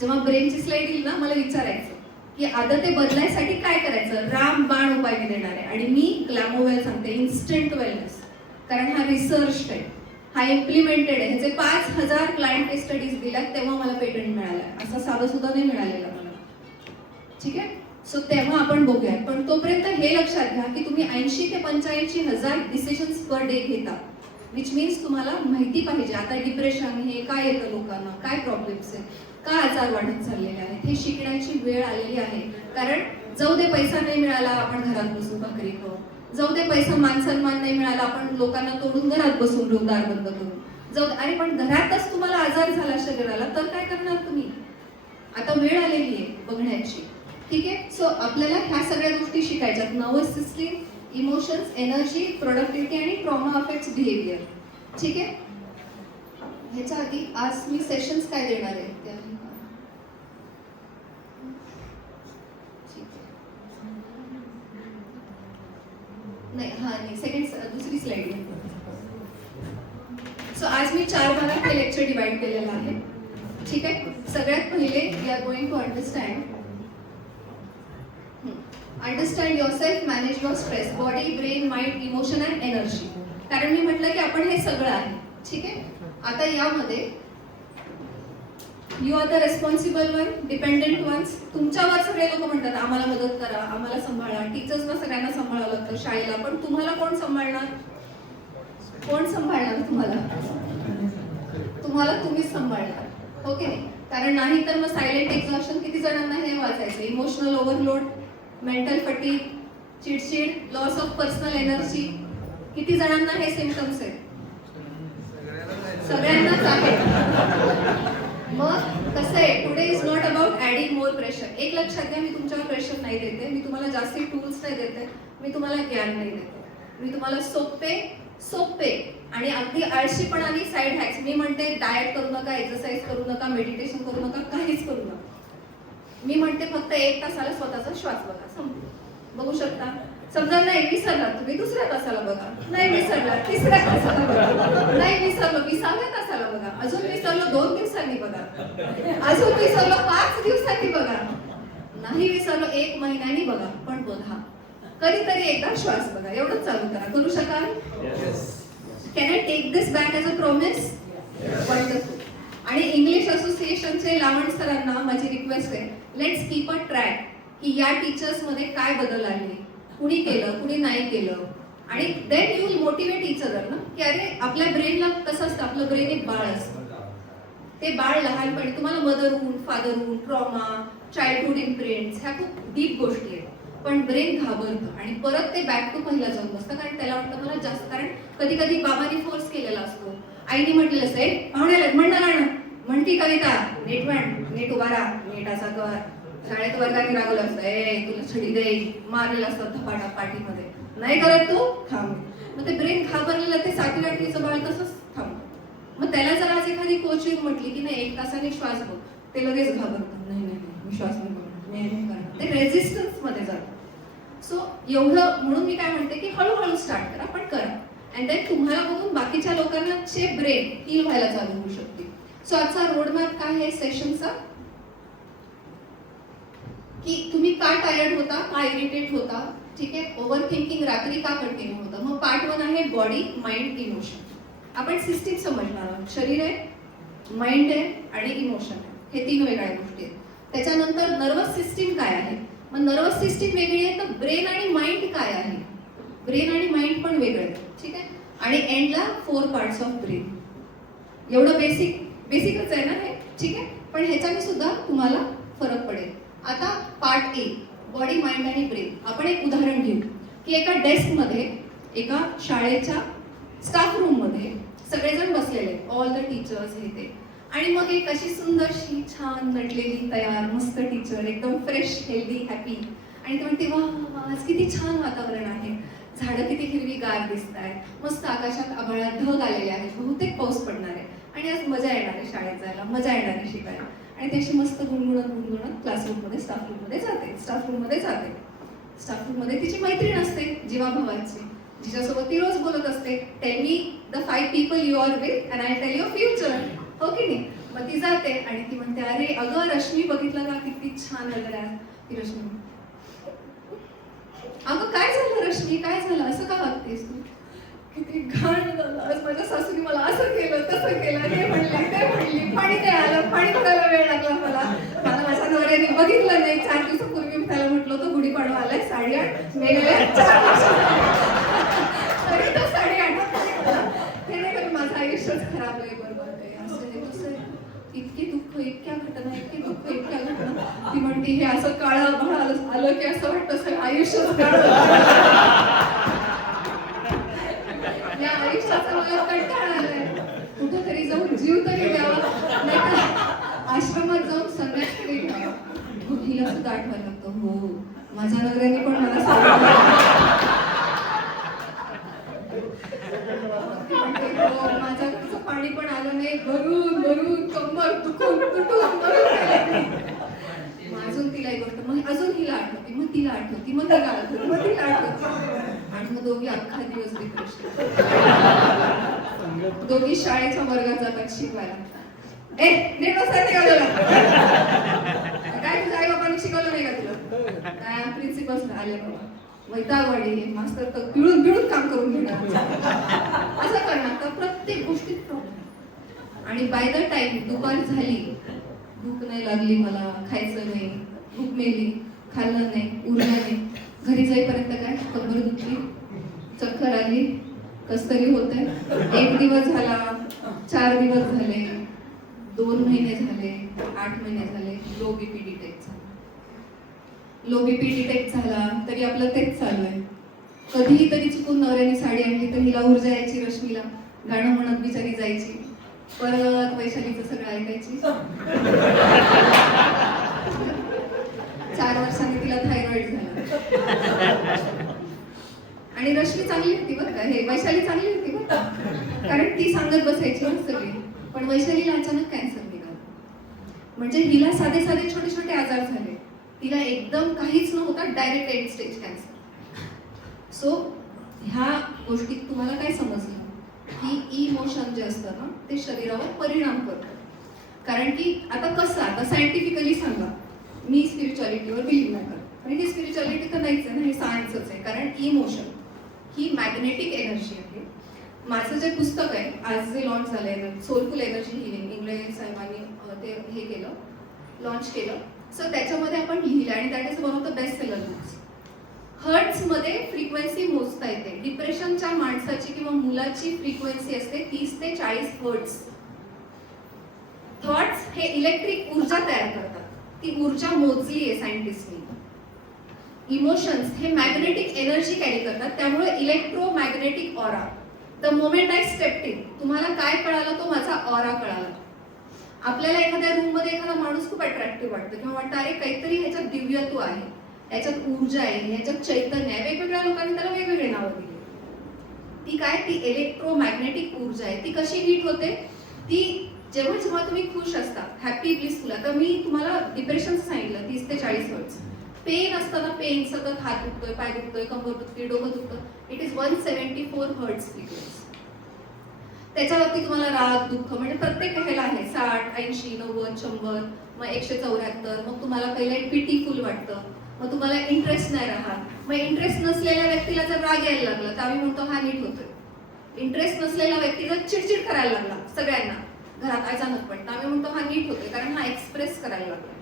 जेव्हा ब्रेनची स्लाइड येईल ना, मला विचारायचं की आदते बदलायसाठी काय करायचं. रामबाण उपाय मी देणार आहे आणि मी ग्लॅमोवेल सांगते, इन्स्टंट वेलनेस, कारण हा रिसर्च आहे, हा इम्प्लिमेंटेड आहे. ह्याचे 5000 क्लायंट केस स्टडीज दिल्यात, तेव्हा मला पेटंट मिळालाय. असं साधं सुद्धा नाही मिळालेलं मला, ठीक आहे. सो तेव्हा आपण बघूया. पण तोपर्यंत हे लक्षात घ्या की तुम्ही 80 ते 85 हजार डिसिजन्स पर डे घेता, विच मीन्स तुम्हाला माहिती पाहिजे आता डिप्रेशन हे काय येतं लोकांना, काय प्रॉब्लेम्स आहेत, का आजार वाढत चाललेले आहेत, हे शिकण्याची वेळ आलेली आहे. कारण जाऊ दे पैसा नाही मिळाला, आपण घरात बसून भाकरी खाऊ, जाऊ दे पैसा मान सन्मान नाही मिळाला, आपण लोकांना तोडून घरात बसून रोजगार बंद करू, जाऊ दे. अरे पण घरातच तुम्हाला आजार झाला शरीराला, तर काय करणार तुम्ही. आता वेळ आलेली आहे बघण्याची, ठीक आहे. सो आपल्याला ह्या सगळ्या गोष्टी शिकायच्यात, nervous system, emotions, energy, productivity आणि ट्रॉमा अफेक्ट्स बिहेवियर, ठीक आहे. ह्याच्या आधी आज मी सेशन्स काय देणार आहे ते नाही, हा नाही, दुसरी स्लाइड. सो आज मी 4 भागात हे लेक्चर डिवाइड केलेलं आहे, ठीक आहे. सगळ्यात पहिले we are going to understand yourself, manage your stress, body, brain, mind, emotion and energy. कारण मी म्हटलं की आपण हे सगळं आहे, ठीक आहे. आता यामध्ये you are the responsible one, dependent ones. तुमच्यावर सगळे लोक म्हणतात आम्हाला मदत करा, आम्हाला सांभाळा, टीचर्सना सगळ्यांना सांभाळावं लागतं शाळेला, पण तुम्हाला कोण सांभाळणार, कोण सांभाळणार तुम्हाला, तुम्हाला तुम्हीच सांभाळणार, हो की नाही. कारण नाही तर मग सायलेंट एक्झॉशन, किती जणांना हे वाचायचं, इमोशनल ओव्हरलोड, मेंटल फटीग, चिडचिड, लॉस ऑफ पर्सनल एनर्जी, किती जणांना हे सिम्पटम्स आहेत, सगळ्यांनाच आहे. मग कसं आहे, today is not about adding more pressure. एक लक्षात घ्या, मी तुमच्यावर प्रेशर नाही देते, मी तुम्हाला जास्ती टूल्स नाही देते, मी तुम्हाला ज्ञान नाही देते, मी तुम्हाला सोपे आणि अगदी आळशीपणाने साईड हॅक्स. मी म्हणते डाएट करू नका, एक्सरसाइज करू नका, मेडिटेशन करू नका, काहीच करू नका. मी म्हणते फक्त 1 तासाला स्वतःचा श्वास बघा, बघू शकता. समजा नाही विसरला तुम्ही, 2ऱ्या तासाला बघा, नाही विसरला 3ऱ्या तासाला बघा, नाही विसरलो 20व्या तासाला बघा, अजून विसरलो 2 दिवसांनी बघा, अजून विसरलो 5 दिवसांनी बघा. नाही विसरलो 1 महिन्यानी बघा, पण बघा कधीतरी एकदा श्वास बघा, एवढंच चालू करा. करू शकाल? Can I take this back as a promise? Wonderful. आणि इंग्लिश असोसिएशनचे लावण सरांना माझी रिक्वेस्ट आहे, लेट्स कीप अ ट्रॅक की या टीचर्स मध्ये काय बदल आले, कुणी केलं कुणी नाही केलं. आणि then you will motivate each other ना, की अरे आपल्या ब्रेनला कसं असतं, आपलं ब्रेन एक बाळ असतं. ते बाळ लहानपणी तुम्हाला मदरहूड, फादरहूड, ट्रॉमा, चाइल्डहुड इम्प्रिंट्स ह्या खूप डीप गोष्टी आहेत. पण ब्रेन घाबरतं आणि परत ते बॅक टू पहिला जाऊन बसतं, कारण त्याला वाटतं मला जास्त, कारण कधी कधी बाबांनी फोर्स केलेला असतो, आईने म्हटलेलं असतं, पाहुण्याला म्हणणं गाणं म्हणती कविता, नीट म्हण, नीट उभा राहा, नीट असा कर. शाळेत वर्गाने रागवलं असतं, तुला छडी देईल, मारलेलं असतं धपाटा पाठीमध्ये, नाही करत तू थांब. मग ते ब्रेन घाबरलेलं ते 7वी 8वीचं बाळ तसंच थांब. मग त्याला जर आज एखादी कोच येऊन म्हटली की नाही 1 तासाने श्वास बघ, ते लगेच घाबरतं, नाही नाही मी श्वास नाही बघणार, मी नाही करणार, ते रेझिस्टन्स मध्ये जातं. सो एवढं म्हणून मी काय म्हणते की हळूहळू स्टार्ट करा, पण करा. अँड देन तुम्हाला बघून बाकीच्या लोकांना चे ब्रेन हील व्हायला चालू होऊ शकते. सो आजचा रोडमॅप काय आहे सेशनचा, की तुम्ही का टायर्ड होता, का इरिटेट होता, ठीक आहे, ओव्हर थिंकिंग रात्री का कंटिन्यू होतं. मग पार्ट 1 आहे बॉडी, माइंड, इमोशन. आपण सिस्टीम समजणार आहोत, शरीर आहे, माइंड आहे आणि इमोशन आहे, हे 3 वेगळ्या गोष्टी आहेत. त्याच्यानंतर नर्वस सिस्टीम काय आहे, मग नर्वस सिस्टीम वेगळी आहे, तर ब्रेन आणि माइंड काय आहे, ब्रेन आणि माइंड पण वेगळे आहेत, ठीक आहे. आणि एंडला 4 पार्ट्स ऑफ ब्रेन. एवढं बेसिकच आहे ना हे, ठीक आहे, पण ह्याच्याने सुद्धा तुम्हाला फरक पडेल. आता पार्ट 1 बॉडी, माइंड आणि ब्रेन. आपण एक उदाहरण घेऊ की एका डेस्क मध्ये, एका शाळेच्या स्टाफ रूम मध्ये सगळेजण बसलेले, ऑल द टीचर्स हे ते, आणि मग एक अशी सुंदरशी छान नटलेली तयार मस्त टीचर, एकदम फ्रेश, हेल्दी, हॅपी, आणि ती म्हणते वा आज किती छान वातावरण आहे, झाडं किती हिरवीगार दिसत आहेत, मस्त आकाशात आभाळात ढग आलेले आहेत, बहुतेक पाऊस पडणार आहे आणि आज मजा येणार आहे शाळेत जायला, मजा येणार आहे शिकायला. आणि त्याची मस्त गुणगुणत क्लासरूम मध्ये, स्टाफ रूम मध्ये जाते. स्टाफ रूम मध्ये तिची मैत्रीण असते जीवाभावाची, जिच्यासोबत ती रोज बोलत असते, tell me the 5 people you are with and I tell your future, हो की नाही. मग ती जाते आणि ती म्हणते, अरे अगं रश्मी बघितलं का किती छान वगैरे आहे. ती रश्मी, अगं काय झालं रश्मी, काय झालं, असं का वागतेस तू, किती घाण झालं आज, माझ्या सासूने मला असं केलं तसं केलं, हे म्हणली ते म्हणली, पाणी काय आलं, पाणी भरायला वेळ लागला मला माझ्या नवऱ्याने बघितलं नाही, 4 दिवसापूर्वी मी त्याला म्हटलं होतं गुढीपाडवा आलाय, 8:30 मेलेल्या 4 तरी तो 8:30. हे नाही करून माझं आयुष्यच खराब आहे, बरोबर आहे, असं आहे तसं आहे, इतकी दुःख, इतक्या घटना, इतकी दुःख, इतक्या घटना. ती म्हणते हे असं काळं आभाळ आलं की असं वाटतं सगळं आयुष्यच काळं. या आयुष्याचा मला कंटाळा आलाय, कुठेतरी जाऊन जीव तरी द्यावा, नाहीतर आश्रमात जाऊन संन्यास तरी घ्यावा. मग हिला सुद्धा आठवायला लागतं, हो माझ्या नवऱ्याने पण मला सांगितलं, माझ्या घरचं पाणी पण आलं नाही, भरून भरून कंबर तुटून अजून तिला एक गोष्ट, मग अजून हिला आठवते, मग तिला आठवते, मग तिला आठवते, मग तिला आठवते, आणि मग दोघी अख्खा दिवस डिप्रेशन. दोघी शाळेच्या वर्गात जातात शिकवायला. नीट बसा निघालं काय, तुझ्या आई बाबांनी शिकवलं नाही का तुला, काय प्रिन्सिपल आले बाबा वैतागवाडी, मास्तर तर पिळून काम करून घेणार, असं करणार. तर प्रत्येक गोष्टीत प्रॉब्लेम. आणि बाय द टाइम दुपार झाली, भूक नाही लागली मला, खायचं नाही, भूक मेली, खाल्लं नाही, उरलं नाही, घरी जाईपर्यंत काय कंबर दुखली, चक्कर आली, कसतरी होतंय. 1 दिवस झाला, 4 दिवस झाले, 2 महिने झाले, 8 महिने झाले, लो बीपी डिटेक्ट झाला. लो बीपी डिटेक्ट झाला तरी आपलं तेच चालू आहे. कधीही तरी चुकून नवऱ्याने साडी आणली तर हिला ऊर्जा यायची, रश्मीला गाणं म्हणत बिचारी जायची, परत वैशालीचं सगळं ऐकायची. 4 वर्षांनी तिला थायरॉइड झाला. आणि रश्मी चांगली होती बरं का, हे वैशाली चांगली होती बरं का, कारण ती सांगत बसायची ना सगळी. पण वैशालीला अचानक कॅन्सर निघाला. म्हणजे हिला साधे साधे छोटे छोटे आजार झाले, तिला एकदम काहीच नव्हता, direct end stage cancer. So ह्या गोष्टीत तुम्हाला काय समजलं की इमोशन जे असतं ना ते शरीरावर परिणाम करतं. कारण की आता कसं, आता सायंटिफिकली सांगा, मी स्पिरिच्युअलिटीवर बिलीव्ह नाही करत. आणि ही स्पिरिच्युअलिटी तर नाहीच आहे ना, हे सायन्सच आहे. कारण इमोशन ही मॅग्नेटिक एनर्जी आहे. माझं जे पुस्तक आहे आज जे लॉन्च झालंय, सोलफुल एनर्जी हिलिंग, इंगळे साहेबांनी ते हे केलं, लॉन्च केलं. सो त्याच्यामध्ये आपण लिहिलं आणि that is one of the best seller books. Hertz मध्ये फ्रिक्वेन्सी मोजता येते. डिप्रेशनच्या माणसाची किंवा मुलाची फ्रिक्वेन्सी असते 30 ते 40 हर्ट्स. थॉट्स हे इलेक्ट्रिक ऊर्जा तयार करतात, ती ऊर्जा मोजली आहे सायंटिस्टनी. इमोशन्स हे मॅग्नेटिक एनर्जी कॅरी करतात, त्यामुळे electromagnetic aura. The moment I stepped in, तुम्हाला काय कळालं, तो माझा ऑरा कळाला. आपल्याला एखाद्या रूम मध्ये एखादा माणूस खूप अट्रॅक्टिव्ह वाटतं किंवा वाटतं अरे काहीतरी ह्याच्यात दिव्यत्व आहे, ह्याच्यात ऊर्जा आहे, ह्याच्यात चैतन्य आहे. वेगवेगळ्या लोकांनी त्याला वेगवेगळे नावं दिली. ती काय, ती इलेक्ट्रोमॅग्नेटिक ऊर्जा आहे. ती कशी हिट होते, ती जेव्हा जेव्हा तुम्ही खुश असता, हॅपी ब्लिसफुल. आता मी तुम्हाला डिप्रेशनचं सांगितलं 30 ते 40 हर्ट्स. पेन असताना पेन, सतत हात दुखतोय, पाय दुखतोय, कंबर दुखते, डोकं दुखतं, इट इज 174 हर्ट्स फ्रिक्वेन्सी. त्याच्यावरती तुम्हाला राग, दुःख म्हणजे प्रत्येक ह्याला आहे 60, 80, 90, 100, मग 174. मग तुम्हाला पहिले पिटीफुल वाटतं, मग तुम्हाला इंटरेस्ट नाही राहत. मग इंटरेस्ट नसलेल्या व्यक्तीला जर राग यायला लागला तर आम्ही म्हणतो हा नीट होतोय. इंटरेस्ट नसलेला व्यक्ती जर चिडचिड करायला लागला सगळ्यांना घरात अचानकपणे, तर आम्ही म्हणतो हा नीट होतोय, कारण हा एक्सप्रेस करायला लागला.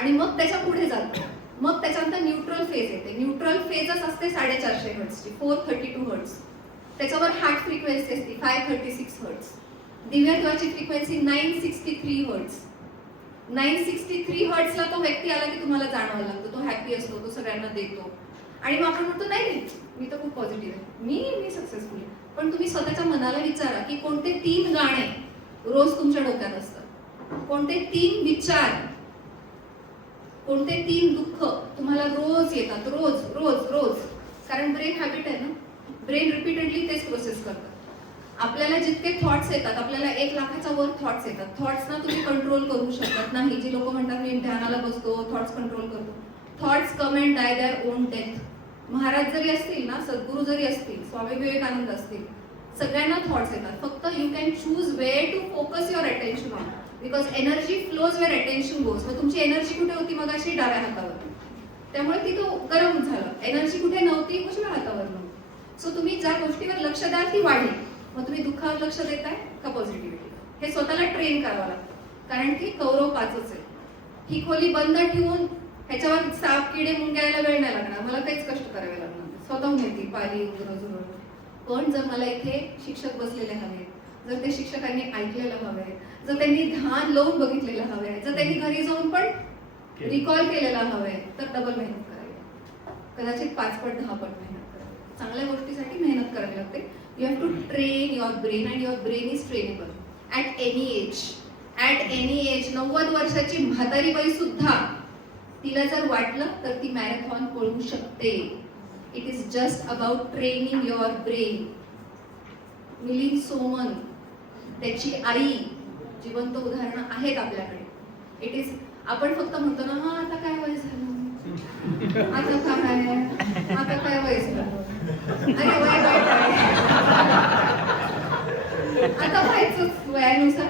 आणि मग त्याच्या पुढे जातो. मग त्याच्यानंतर न्यूट्रल फेज येते. न्यूट्रल फेजच असते 450 हर्ट्सची, 432 हर्ट्स. त्याच्यावर हार्ट फ्रिक्वेन्सी असते 536 हर्ट्स. दिव्यत्वाची फ्रिक्वेन्सी 963 हर्ट्स. 963 हर्ट्सला तो व्यक्ती आला की तुम्हाला जाणवायला लागतो, तो हॅपी असतो, तो सगळ्यांना देतो. आणि मग आपण म्हणतो नाही मी तर खूप पॉझिटिव्ह आहे, मी सक्सेसफुल आहे. पण तुम्ही स्वतःच्या मनाला विचारा की कोणते 3 गाणे रोज तुमच्या डोक्यात असतात, कोणते 3 विचार, कोणते 3 दुःख तुम्हाला रोज येतात, रोज रोज रोज. कारण ब्रेन हॅबिट आहे ना, ब्रेन रिपीटेडली तेच प्रोसेस करतात. आपल्याला जितके थॉट्स येतात, आपल्याला 1 लाखाच्या वर थॉट्स येतात. थॉट्सना तुम्ही कंट्रोल करू शकत नाही. जे लोक म्हणतात मी ध्यानाला बसतो, थॉट्स कंट्रोल करतो, thoughts come and die their own death. महाराज जरी असतील ना, सद्गुरू जरी असतील, स्वामी विवेकानंद असतील, सगळ्यांना थॉट्स येतात. फक्त you can choose where to focus your attention on, because energy flows where attention goes. मग तुमची एनर्जी कुठे होती मग अशी डाव्या हातावर, त्यामुळे ती तो गरम झालं. एनर्जी कुठे नव्हती, उजव्या हातावर नव्हती. सो तुम्ही ज्या गोष्टीवर लक्ष द्याल ती वाढेल. मग तुम्ही दुःखावर लक्ष देताय का पॉझिटिव्हिटी, हे स्वतःला ट्रेन करावं लागतं. कारण की कौरव 5च आहे. ही खोली बंद ठेवून ह्याच्यावर साप, किडे, मुंग्याला वेळ नाही लागणार, मला काहीच कष्ट करावे लागणार, स्वतःहून येते पाली उजर. पण जर मला इथे शिक्षक बसलेले हवे, जर ते शिक्षकांनी ऐकलेलं हवंय, जर त्यांनी ध्यान लावून बघितलेलं हवंय, जर त्यांनी घरी जाऊन पण रिकॉल केलेला हवंय, तर डबल मेहनत करावी. कदाचित 5 पट 10 पट मेहनत करावी. चांगल्या गोष्टीसाठी मेहनत करावी लागते. You have to train your brain and your brain is trainable at any age. At any age. 90 वर्षाची म्हातारी बाई सुद्धा तिला जर वाटलं तर ती मॅरेथॉन पळू शकते. It is just about training your brain. Milind Soman, त्याची आई, जिवंत उदाहरणं आहेत आपल्याकडे. इट इज, आपण फक्त म्हणतो ना हा आता काय वय झालं, आता काय वय झालं, अरे वय वाईट आहे, आता व्हायचंच, वयानुसार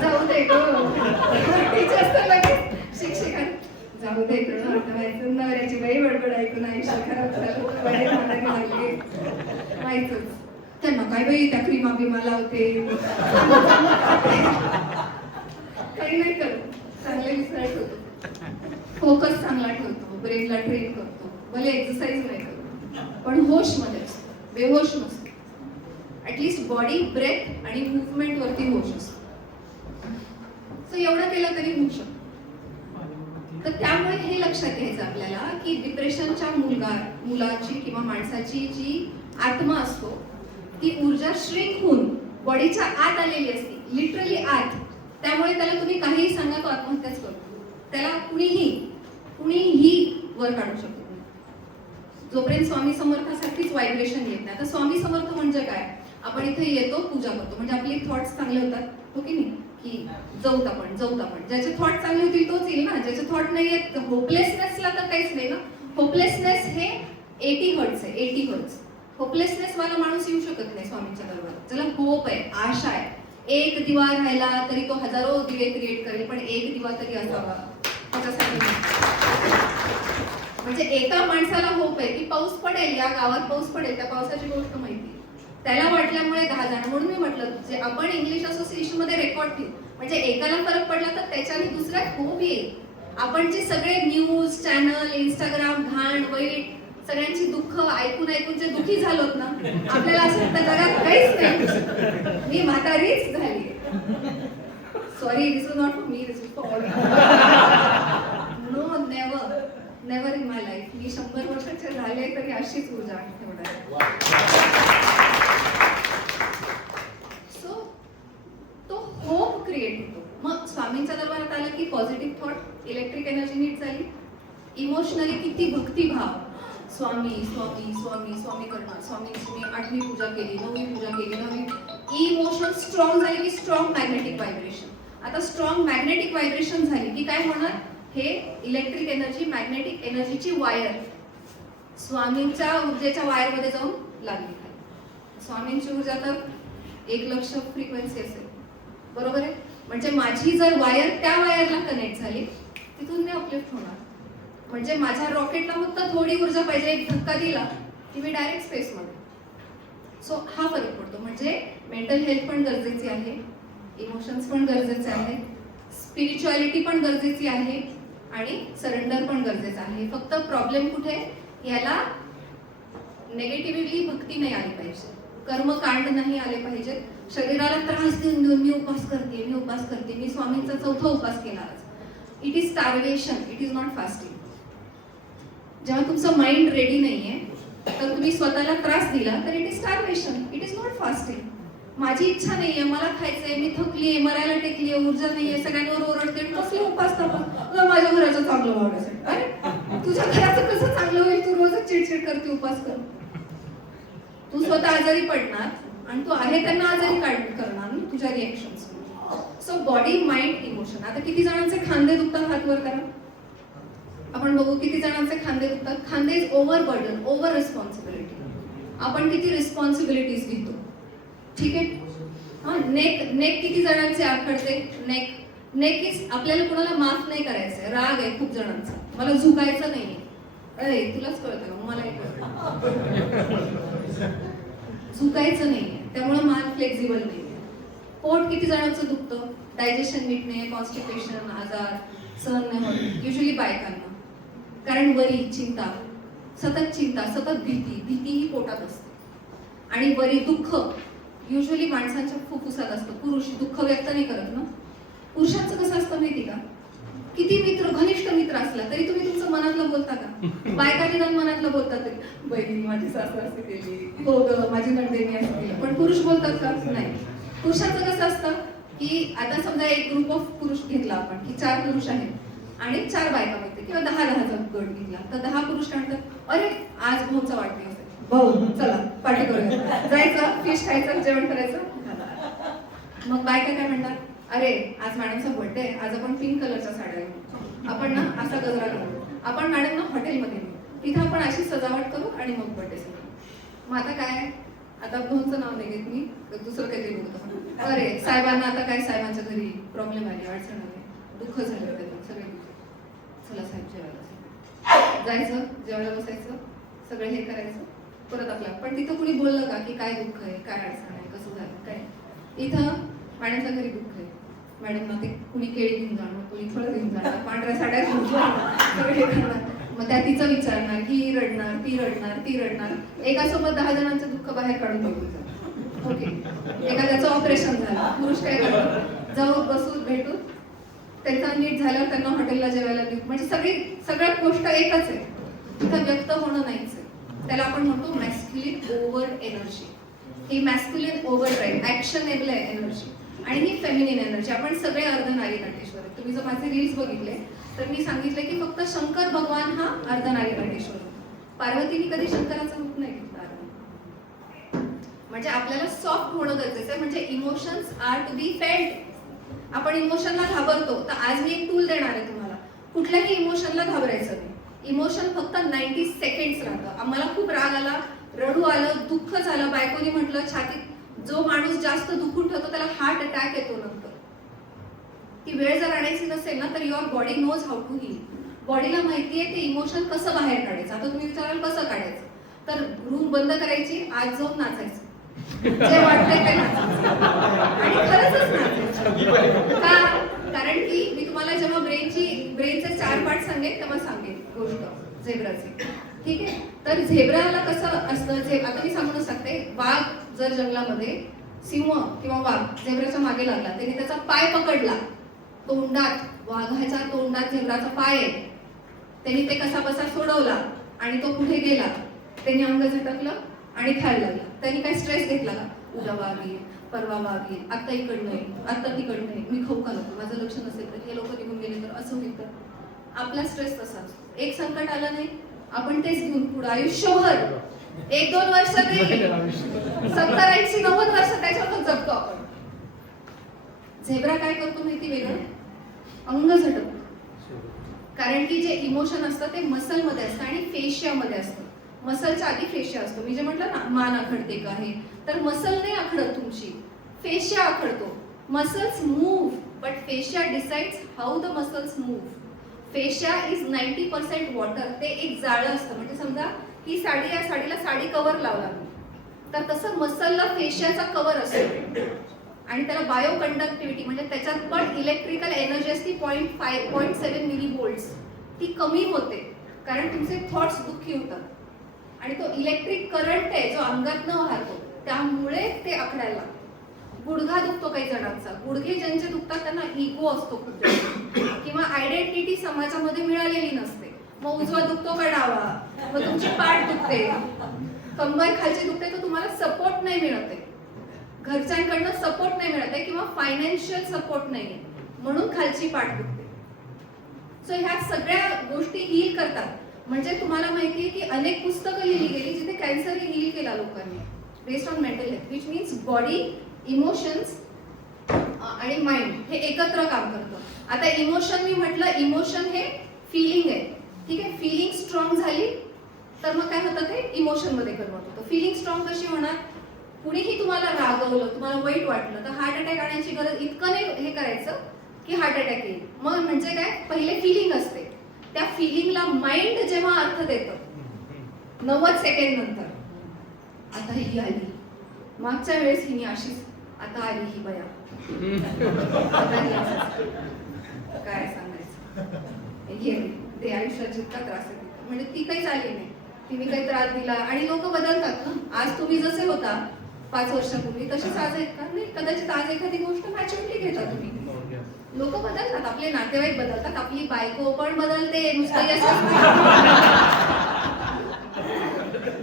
जाऊ दे गं. टीचर्स तर लगेच शिक्षकां जाऊ दे गं, आता व्हायचं. नवऱ्याची बाई बडबड ऐकून आयुष्य खराब झालं, वडे मारायला लागले, व्हायचंच. त्यांना काय बाई त्या क्रीमा बिमा लावते, काही नाही करत. चांगले रिझल्ट होतो, फोकस चांगला ठेवतो, ब्रेनला ट्रेन करतो. भले एक्सरसाइज नाही करतो पण होश मध्ये असतो, बेहोश नसतो. ऍटलीस्ट बॉडी, ब्रेथ आणि मुवमेंट वरती होश असतो. सो एवढं केलं तरी होऊ शकतो. तर त्यामुळे हे लक्षात घ्यायचं आपल्याला की डिप्रेशनच्या मुलाची किंवा माणसाची जी आत्मा असतो ती ऊर्जा श्रिंक होऊन बॉडीच्या आत आलेली असते, लिटरली आत. त्यामुळे त्याला तुम्ही काहीही सांगा तो आत्महत्याच करतो. त्याला कुणीही वर काढू शकतो जोपर्यंत स्वामी समर्थासाठीच व्हायब्रेशन येत नाही. आता स्वामी समर्थ म्हणजे काय, आपण इथे येतो, पूजा करतो, म्हणजे आपले थॉट्स चांगले होतात, हो की नाही, की जाऊत आपण. ज्याचे थॉट चांगले होतील तोच येईल ना. ज्याचे थॉट नाही येत, होपलेसनेसला तर काहीच नाही ना. होपलेसनेस हे 80 हर्ट्स आहे, 80 हर्ट्स. होपलेसनेस वाला माणूस येऊ शकत नाही स्वामींच्या दरबारात. ज्याला होप आहे, आशा आहे, एक दिवा राहिला तरी तो हजारो दिवे क्रिएट करेल, पण एक दिवा तरी असावा त्याच्यासाठी. म्हणजे एका माणसाला होप आहे की पाऊस पडेल, या गावात पाऊस पडेल, त्या पावसाची गोष्ट माहिती, त्याला वाटल्यामुळे 10 जण. म्हणून मी म्हटलं जे आपण इंग्लिश असोसिएशन मध्ये रेकॉर्ड ठेवू, म्हणजे एकाला फरक पडला तर त्याच्याने दुसऱ्यात होप येईल. आपण जे सगळे न्यूज चॅनल, इंस्टाग्राम, घाण वाईट सगळ्यांची दुःख ऐकून ऐकून जे दुःखी झालोत ना, आपल्याला असं वाटतं जगात काहीच नाही, मी म्हातारीच झाली. Sorry, this is not for me, this is for all. No, never never in my life. मी 100 वर्षाचे झाले तरी अशीच ऊर्जा ठेवणार. सो तो होप क्रिएट होतो. मग स्वामींच्या दरबारात आलं की पॉझिटिव्ह थॉट, इलेक्ट्रिक एनर्जी नीट झाली. इमोशनली किती भक्तिभाव, स्वामी स्वामी स्वामी स्वामी करणार. स्वामींची मी 8वी पूजा केली, 9वी पूजा केली, 9वी. इमोशन स्ट्रॉंग झाले की स्ट्रॉंग मॅग्नेटिक व्हायब्रेशन. आता स्ट्रॉंग मॅग्नेटिक व्हायब्रेशन झाली की काय होणार, हे इलेक्ट्रिक एनर्जी, मॅग्नेटिक एनर्जीची वायर स्वामींच्या ऊर्जेच्या वायर मध्ये जाऊन लागली. स्वामींची ऊर्जा तर 1,00,000 फ्रिक्वेन्सी असेल, बरोबर आहे. म्हणजे माझी जर वायर त्या वायरला कनेक्ट झाली, तिथून मी अपलिफ्ट होणार. म्हणजे माझ्या रॉकेटला फक्त थोडी ऊर्जा पाहिजे, एक धक्का दिला की मी डायरेक्ट स्पेस मध्ये. सो हा फरक पडतो. म्हणजे मेंटल हेल्थ पण गरजेची आहे, इमोशन्स पण गरजेचे आहेत, स्पिरिच्युअलिटी पण गरजेची आहे आणि सरेंडर पण गरजेचं आहे. फक्त प्रॉब्लेम कुठे, याला नेगेटिव्हली भक्ती नाही आली पाहिजे, कर्मकांड नाही आले पाहिजेत. शरीराला त्रास देऊन देऊन मी उपास करते, मी उपास करते, मी स्वामींचा 4था उपास केला आज. It is starvation, it is not fasting. जेव्हा तुमचं माइंड रेडी नाहीये तर तुम्ही स्वतःला त्रास दिला तर it is starvation, it is not fasting. माझी इच्छा नाहीये, मला खायचंय, मी थकलीये, मरायला टेकलीये, ऊर्जा नाहीये, सगळ्यांवर ओरडते, कसले उपास करतो, माझ्या घराचं चांगलं व्हावं. अरे तुझ्या घराचं कसं चांगलं होईल, तू रोजच चिडचिड करते, उपास कर. तू स्वतः आजारी पडणार आणि तू आहे त्यांना आजारी करणार तुझ्या reactions. So body, mind, emotion. आता किती जणांचे खांदे दुखतात, हात वर करा. आपण बघू किती जणांचे खांदे दुखतात. खांदे is over burden, over responsibility. आपण किती रिस्पॉन्सिबिलिटीज घेतो, ठीक आहे. हा, नेक किती जणांचे आखडते. नेक इज आपल्याला कोणाला माफ नाही करायचंय, राग आहे खूप जणांचा, मला झुकायचं नाहीये. अरे तुलाच कळतं का, मला झुकायचं नाहीये, त्यामुळे मान फ्लेक्झिबल नाहीये. पोट किती जणांचं दुखतं, डायजेशन नीट नाही, कॉन्स्टिपेशन, आजार सहन नाही होत, युजली बायकांना. कारण वरी चिंता, सतत भीती ही पोटात असते. आणि वरी दुःख युजली माणसांच्या फुफ्फुसात असतं. पुरुष दुःख व्यक्त नाही करत ना. पुरुषांचं कसं असतं माहिती का, किती मित्र, घनिष्ठ मित्र असला तरी तुम्ही तुमचं मनातलं बोलता का. बायका निदान मनातलं बोलतात तरी, बहिणी माझी सासू असं केली, हो ग माझी नंदेनी असं केलं. पण पुरुष बोलतात का, नाही. पुरुषांचं कसं असतं की आता समजा एक ग्रुप ऑफ पुरुष घेतला आपण की 4 पुरुष आहेत आणि 4 बायका माहिती किंवा 10-10चा गट घेतला तर 10 पुरुष काय म्हणतात, अरे आज भाऊचा वाढदिवस आहे, भाऊ चला पार्टी करूया, जायचं, फिश खायचं, जेवण करायचं. मग बायका काय म्हणतात, अरे आज मॅडमचा बर्थडे आहे, आज आपण पिंक कलरच्या साड्या घेऊ, आपण ना असा गजरा घालू, आपण मॅडम ना हॉटेलमध्ये घेऊ, तिथं आपण अशी सजावट करू आणि मग बर्थडे सगळं. मग आता काय, आता भाऊंचं नाव नाही घेत मी, दुसरं काहीतरी बोलतो. अरे साहेबांना आता काय, साहेबांच्या घरी प्रॉब्लेम आली, अडचण आली, दुःख झालं, सगळे चला साहेब जेवायला जायचं, जेवायला बसायचं, सगळं हे करायचं, परत आपला. पण तिथं कुणी बोललं का की काय दुःख आहे, काय अडचण आहे, कसं झालं काय. इथं मॅडमच्या घरी दुःख आहे, मॅडमना ते कुणी केळी घेऊन जाणार, कुणी फळं घेऊन जाणार, पांढऱ्या साड्या घेऊन जाणार, सगळे करणार. मग त्या तिचं विचारणार, ही रडणार, ती रडणार, ती रडणार. एकासोबत 10 जणांचं दुःख बाहेर काढून बघू. ओके, एखाद्याचं ऑपरेशन झालं, पुरुष काय करतो, जाऊ बसू भेटू, त्यांचं नीट झाल्यावर त्यांना हॉटेलला जेवायला देऊ. म्हणजे सगळ्या गोष्ट एकच आहे, तिथं व्यक्त होणं नाहीच आहे. त्याला आपण म्हणतो मॅस्क्युलिन ओव्हर एनर्जी. ही मॅस्क्युलिन ओव्हर ड्राईव्ह, ऍक्शनेबल एनर्जी, आणि ही फेमिनिन एनर्जी. आपण सगळे अर्धनारी नटेश्वर आहे. तुम्ही जर माझे रील्स बघितले तर मी सांगितले की फक्त शंकर भगवान हा अर्धनारी नटेश्वर. पार्वतीने कधी शंकराचं रूप नाही घेतलं. म्हणजे आपल्याला सॉफ्ट होणं गरजेचं आहे. म्हणजे emotions are to be felt. आपण इमोशनला घाबरतो, तर आज मी एक टूल देणार आहे तुम्हाला. कुठल्याही इमोशनला घाबरायचं नाही. इमोशन फक्त 90 सेकंड्स राहतं. आम्हाला खूप राग आला, रडू आलं, दुःख झालं, बायकोनी म्हटलं, छातीत जो माणूस जास्त दुखून ठेवतो त्याला हार्ट अटॅक येतो नंतर. ती वेळ जर आणायची नसेल ना तर your body knows how to heal. बॉडीला माहितीये ते इमोशन कसं बाहेर काढायचं. आता तुम्ही विचाराल कसं काढायचं, तर रूम बंद करायची, आज जाऊन नाचायचं, जे वाटतंय ते नाचायचं आणि खरंच नाचायचं. का? कारण की मी तुम्हाला जेव्हा ब्रेनचे 4 पार्ट सांगेन तेव्हा सांगेन गोष्ट झेब्राची. ठीक आहे. तर झेब्राला कसं असतं, आता मी सांगून सांगते. वाघ जर जंगलामध्ये सिंह किंवा वाघ झेब्राच्या मागे लागला, त्याने त्याचा पाय पकडला, तोंडात वाघाच्या तोंडात झेब्राचा पाय आहे, त्यांनी ते कसा बसा सोडवला आणि तो कुठे गेला, त्यांनी अंग झटकलं आणि खायला लागला. त्यांनी काय स्ट्रेस घेतला का, उद्या वाघ येईल, परवा वाघ येईल, आता इकडनं येईल, आता तिकडनं येईल, मी खाऊ का नको, माझं लक्ष नसेल तर, हे लोक निघून गेले तर, असं होईल तर. आपला स्ट्रेस तसा असतो. एक संकट आलं नाही, आपण तेच घेऊन पुढे आयुष्यभर 1-2 वर्ष नाही, 70-80-90 वर्ष त्याच्यावर जगतो आपण. झेब्रा काय करतो माहिती वेगळं, अंग झटकतो. कारण की जे इमोशन असतं ते मसल मध्ये असतं आणि फेशिया मध्ये असतं. मसलच्या आधी फेशिया असतो. मी जे म्हटलं ना मान आखडते का हे, तर मसल नाही आखडत तुमची, फेशिया आखडतो. Muscles move but fascia decides how the muscles move. Fascia is 90% water. ते एक जाळं असतं. म्हणजे समजा ही साडी, या साडीला साडी कव्हर लावला तर तसं मसलला फेशियाचा कव्हर असतो आणि त्याला बायो कंडक्टिव्हिटी म्हणजे त्याच्यात पण इलेक्ट्रिकल एनर्जी असते 0.7 मिली व्होल्ट्स. ती कमी होते कारण तुमचे थॉट्स दुःखी होतात आणि तो इलेक्ट्रिक करंट आहे जो अंगात न वाहतो त्यामुळे ते आखडायला. गुडघा दुखतो काही जणांचा, गुडघे ज्यांचे दुखतात त्यांना इगो असतो खूप जास्त किंवा आयडेंटिटी समाजामध्ये मिळालेली नसते. मग उजवा दुखतो का डावा, मग तुमची पाठ दुखते, कंबर खालची दुखते, तर तुम्हाला सपोर्ट नाही मिळत आहे, घरच्यांकडनं सपोर्ट नाही मिळत आहे किंवा फायनान्शियल सपोर्ट नाहीये म्हणून खालची पाठ दुखते. सो ह्या सगळ्या गोष्टी हील करतात. म्हणजे तुम्हाला माहितीये की अनेक पुस्तकं लिहिली गेली जिथे कॅन्सर हील केला लोकांनी based on mental health, which means body, emotions आणि माइंड हे एकत्र काम करतं. आता इमोशन मी म्हटलं, इमोशन हे फिलिंग आहे. ठीक आहे. फिलिंग स्ट्रॉंग झाली तर मग काय होतं, ते इमोशन मध्ये कन्वर्ट होतं. फिलिंग स्ट्रॉंग कशी होणार, कुणीही तुम्हाला रागवलं, तुम्हाला वाईट वाटलं तर हार्ट अटॅक आणायची गरज इतकं नाही हे करायचं की हार्ट अटॅक येईल. मग म्हणजे काय, पहिले फिलिंग असते, त्या फिलिंगला माइंड जेव्हा अर्थ देतं 90 सेकंड नंतर, आता ही आली, मागच्या वेळेस हिने अशीच, आता आली ही बया, आता ही असंच. काय सांगायचं, घे ते आयुष्यात जितका त्रास आहे म्हणजे ती काहीच आली नाही, तिने काही त्रास दिला. आणि लोक बदलतात ना. आज तुम्ही जसे होता 5 वर्षापूर्वी तसेच आज आहेत का, नाही. कदाचित आज एखादी गोष्ट मॅच्युरिटी घेता तुम्ही. लोक बदलतात, आपले नातेवाईक बदलतात, आपली बायको पण बदलते, नुसतं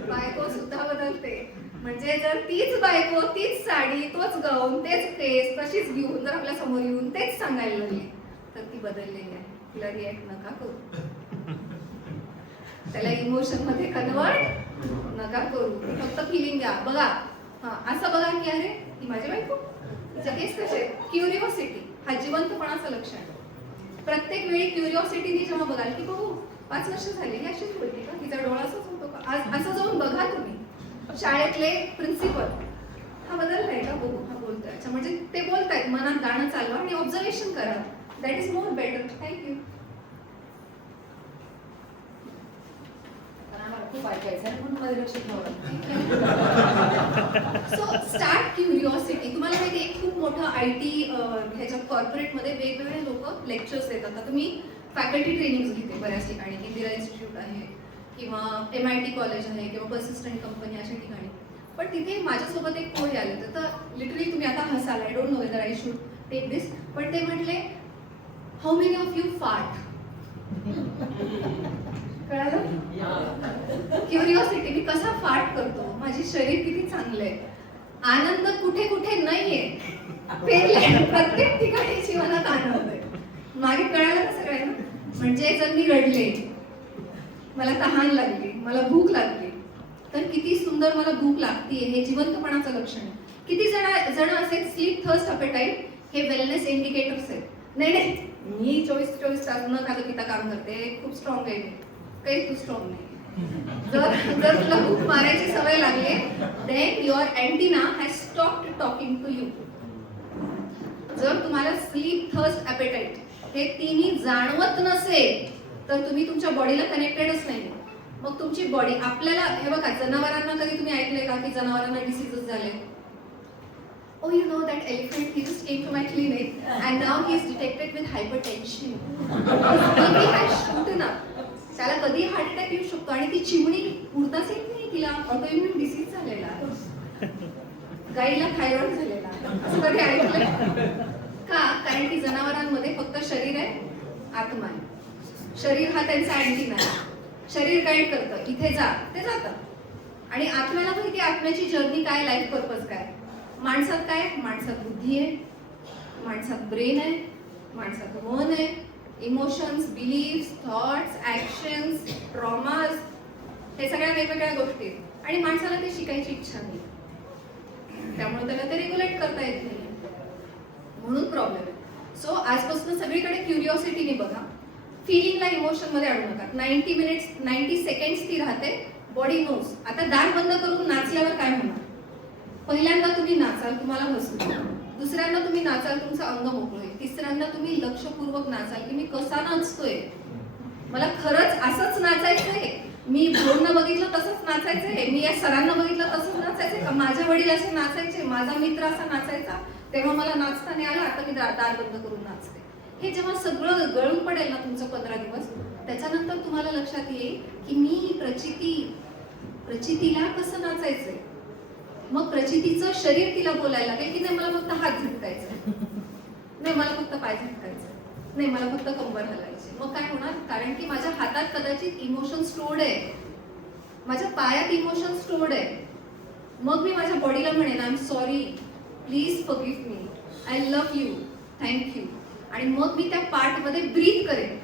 बायको सुद्धा बदलते. म्हणजे जर तीच बायको, तीच साडी, तोच गाऊन, तेच केस तशीच घेऊन जर आपल्या समोर येऊन तेच सांगायला लागली तर ती बदललेली आहे. तिला रिॲक्ट नका करू, त्याला इमोशन मध्ये कन्वर्ट नका करू, फक्त फिलिंग द्या. बघा, असं बघा की अरे ही माझी बायको, तिचा केस कसे. क्युरिओसिटी हा जिवंतपणाचं लक्षण आहे. प्रत्येक वेळी क्युरिओसिटीने जेव्हा बघाल की बघू 5 वर्ष झाली ही अशीच बोलते का, तिचा डोळा असाच होतो का, आज असं जाऊन बघा तुम्ही. शाळेतले प्रिन्सिपल, हा बदललाय का, बघू हा बोलतोय, अच्छा म्हणजे ते बोलतायत, मनात गाणं चालवा आणि ऑब्झर्वेशन करा. That is more better. Thank you. खूप ऐकायचं आहे म्हणून माझं लक्ष ठेवलं. So start curiosity. तुम्हाला माहिती आहे खूप मोठं IT ह्याच्या कॉर्पोरेटमध्ये वेगवेगळे लोक लेक्चर्स देतात. आता मी फॅकल्टी ट्रेनिंग घेते बऱ्याच ठिकाणी, इंदिरा इन्स्टिट्यूट आहे किंवा MIT कॉलेज आहे किंवा पर्सिस्टंट कंपनी अशा ठिकाणी. पण तिथे माझ्यासोबत एक कोणी आले होते, तर लिटरली तुम्ही आता हसाल, I don't know whether I should take this, पण ते म्हटले how many of you fart. कळालं? क्युरिओसिटी, मी कसा फार्ट करतो, माझे शरीर किती चांगलं आहे, आनंद कुठे कुठे नाहीये, पेरले प्रत्येक ठिकाणी जीवनात आनंद आहे. मागे कळालं का सगळ्यांना. म्हणजे जर मी रडले, मला तहान लागली, मला भूक लागली, तर किती सुंदर मला भूक लागते हे जिवंतपणाचं लक्षण आहे. किती जण असे स्लीप, थर्स्ट, अपेटाईट हे वेलनेस इंडिकेटर्स आहेत. नाही मी 24 तास न खाता पिता काम करते, खूप स्ट्रॉंग आहे, काही तू स्ट्रॉंग नाही. जर जर तुला हुक मारायची सवय लागली then your antenna has stopped talking to you. जर तुम्हाला स्लीप, थर्स्ट, ॲपेटाईट हे तिन्ही जाणवत नसेल तर तुम्ही तुमच्या बॉडीला कनेक्टेडच नाही. मग तुमची बॉडी आपल्याला, हे बघा, जनावरांना कधी तुम्ही ऐकलंय का की जनावरांना डिसीजेस झाले? Oh, you know that elephant, he just came to my clinic and now he is detected with hypertension. He has shooten up. त्याला कधी हार्ट अटॅक येऊ शकतो आणि ती चिमणी उडताच येत नाही, तिला ऑटोइम्युन डिसीज झालेला आहे. गाईला थायरॉइड झालेला आहे. असं कधी ऐकलंय का? कारण की जनावरांमध्ये फक्त शरीर आहे, आत्मा आहे. शरीर हा त्यांचा अँटिना आहे. शरीर गाईड करतं, इथे जा, ते जातं. आणि आत्म्याला माहिती, आत्म्याची जर्नी काय, लाईफ पर्पज काय. माणसात काय? माणसात बुद्धी आहे, माणसात ब्रेन आहे, माणसात मन आहे, emotions, beliefs, thoughts, actions, traumas, हे सगळ्या वेगवेगळ्या गोष्टी आहेत. आणि माणसाला ते शिकायची इच्छा नाही, त्यामुळे त्याला ते रेग्युलेट करता येत नाही, म्हणून प्रॉब्लेम आहे. सो आजपासून सगळीकडे क्युरिओसिटीने बघा. फिलिंगला इमोशन मध्ये आणू नका. 90 सेकंड्स ती राहते, बॉडी मूव्स. आता दार बंद करून नाचल्यावर काय होणार? पहिल्यांदा तुम्ही नाचाल, तुम्हाला हसू. दुसऱ्यांदा तुम्ही नाचाल, तुमचं अंग मोकळं होईल. तिसऱ्यांदा तुम्ही लक्षपूर्वक नाचाल की मी कसा नाचतोय, मला खरंच असंच नाचायचंय, मी बोलणं बघितलं तसंच नाचायचंय, मी या सरांना बघितलं तसंच नाचायचंय का, माझे वडील असे नाचायचे, माझा मित्र असा नाचायचा, तेव्हा मला नाचता नाही आलं, आता मी दार बंद करून नाचते. हे जेव्हा सगळं गळून पडेल ना तुमचं 15 दिवस, त्याच्यानंतर तुम्हाला लक्षात येईल की मी प्रचितीला कसं नाचायचंय. मग प्रचितीचं शरीर तिला बोलायला लागेल की नाही मला फक्त हात झटकायचा, नाही मला फक्त पाय झटकायचा, नाही मला फक्त कंबर हलायची. मग काय होणार? कारण की माझ्या हातात कदाचित इमोशन स्टोर्ड आहे, माझ्या पायात इमोशन स्टोर्ड आहे. मग मी माझ्या बॉडीला म्हणेन I am sorry, please forgive me, I love you, thank you. आणि मग मी त्या पार्टमध्ये ब्रीथ करेन.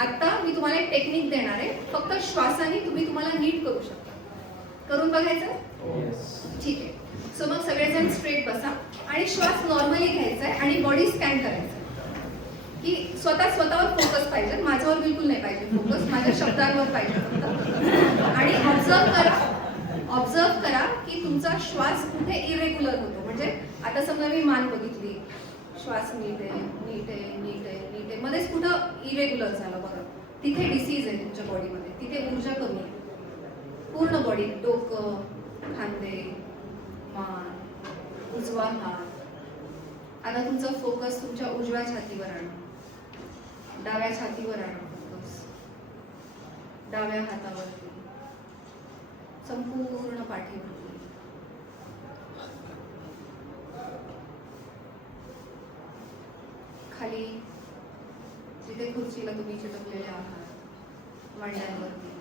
आता मी तुम्हाला एक टेक्निक देणार आहे, फक्त श्वासाने तुम्ही तुम्हाला नीट करू शकता. करून बघायचं? ठीक आहे. सो मग सगळेजण स्ट्रेट बसा आणि श्वास नॉर्मली घ्यायचा आहे आणि बॉडी स्कॅन करायचं की स्वतःवर फोकस पाहिजे, माझ्यावर बिलकुल नाही पाहिजे फोकस, माझ्या शब्दांवर पाहिजे फक्त. आणि ऑब्झर्व करा की तुमचा श्वास कुठे इरेग्युलर होतो. म्हणजे आता समजा मी मान बघितली, श्वास नीट आहे, नीट आहे, नीट आहे, नीट आहे, मध्येच कुठं इरेग्युलर झालं बघा, तिथे डिसीज आहे तुमच्या बॉडीमध्ये, तिथे ऊर्जा कमी आहे. पूर्ण बॉडी, डोकं, खांदे, मान, उजवा हात. आता तुमचा फोकस तुमच्या उजव्या छातीवर आणा, डाव्या छातीवर आणा फोकस, डाव्या हातावरती, संपूर्ण पाठीवरती. खाली जिथे खुर्चीला तुम्ही चिटकलेले आहात, मांड्यांवरती,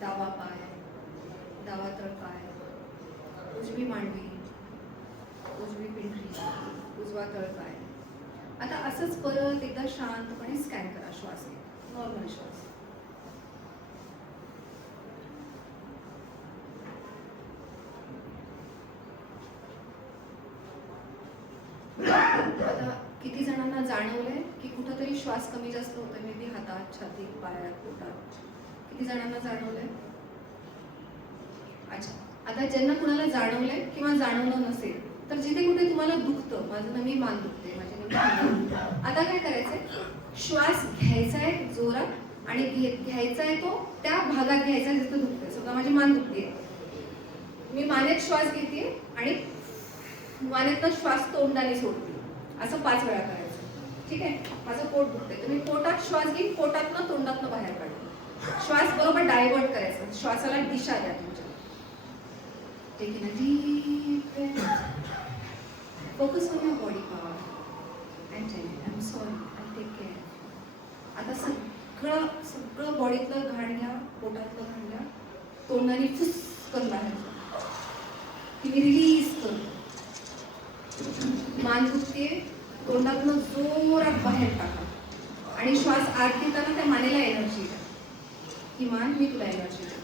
डावा पाय, डावा तळपाय, उजवी मांडवी, उजवी पिंढरी, उजवा तळपाय. आता असंच परत एकदा शांतपणे स्कॅन करा श्वास, नॉर्मल श्वास. आता किती जणांना जाणवलंय की कुठंतरी श्वास कमी जास्त होतोय, मे बी हातात, छातीत, पायात, पोटात? किती जणांना जाणवलंय? अच्छा. आता ज्यांना कुणाला जाणवलंय किंवा जाणवलं नसेल तर जिथे कुठे तुम्हाला दुखतं, माझं नेहमी मान दुखते, माझ्या नेहमी, आता काय करायचंय? श्वास घ्यायचा आहे जोरात आणि घ्यायचा आहे तो त्या भागात घ्यायचा जिथे दुखतंय. समजा माझी मान दुखते, मी मानेत श्वास घेते आणि मानेतनं श्वास तोंडाने सोडते, असं 5 वेळा करायचं. ठीक आहे? माझं पोट दुखतंय, तुम्ही पोटात श्वास घेऊन पोटातनं तोंडातनं बाहेर काढा. श्वास बरोबर डायव्हर्ट करायचा, श्वासाला दिशा द्या तुमच्या. Taking a deep breath. Focus on your body power and tell it, I'm sorry, I'll take care. आता सगळं बॉडीतलं घाण घ्या, पोटातलं घाण घ्या, तोंडाने फुसकन बाहेर तुम्ही रिलीज करू. मान दुखते, तोंडातनं जोरात बाहेर टाका आणि श्वास आत घेताना त्या मानेला एनर्जी द्या की मान मी तुला एनर्जी देते.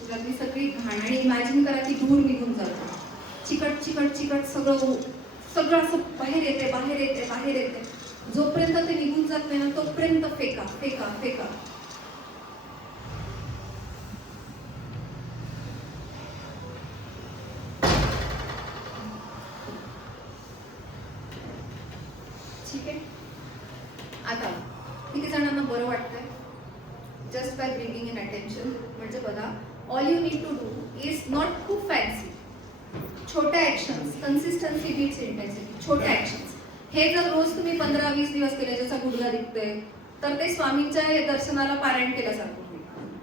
तुझ्यातली सगळी घाण आणि इमॅजिन करा ती धूर निघून जाते, चिकट चिकट चिकट सगळं असं बाहेर येते, बाहेर येते, बाहेर येते. जोपर्यंत ते निघून जात नाही ना तोपर्यंत फेका फेका फेका. Just by bringing in attention. म्हणजे बघा, all you need to do is not खूप फॅन्सी. छोट्या ऍक्शन्स, कन्सिस्टन्सी बीट्स इंटेन्सिटी. छोट्या ऍक्शन्स हे जर रोज तुम्ही 15-20 दिवस केले, जसा गुडघा दिसतोय, तर ते स्वामींच्या दर्शनाला पारायण केल्यासारखं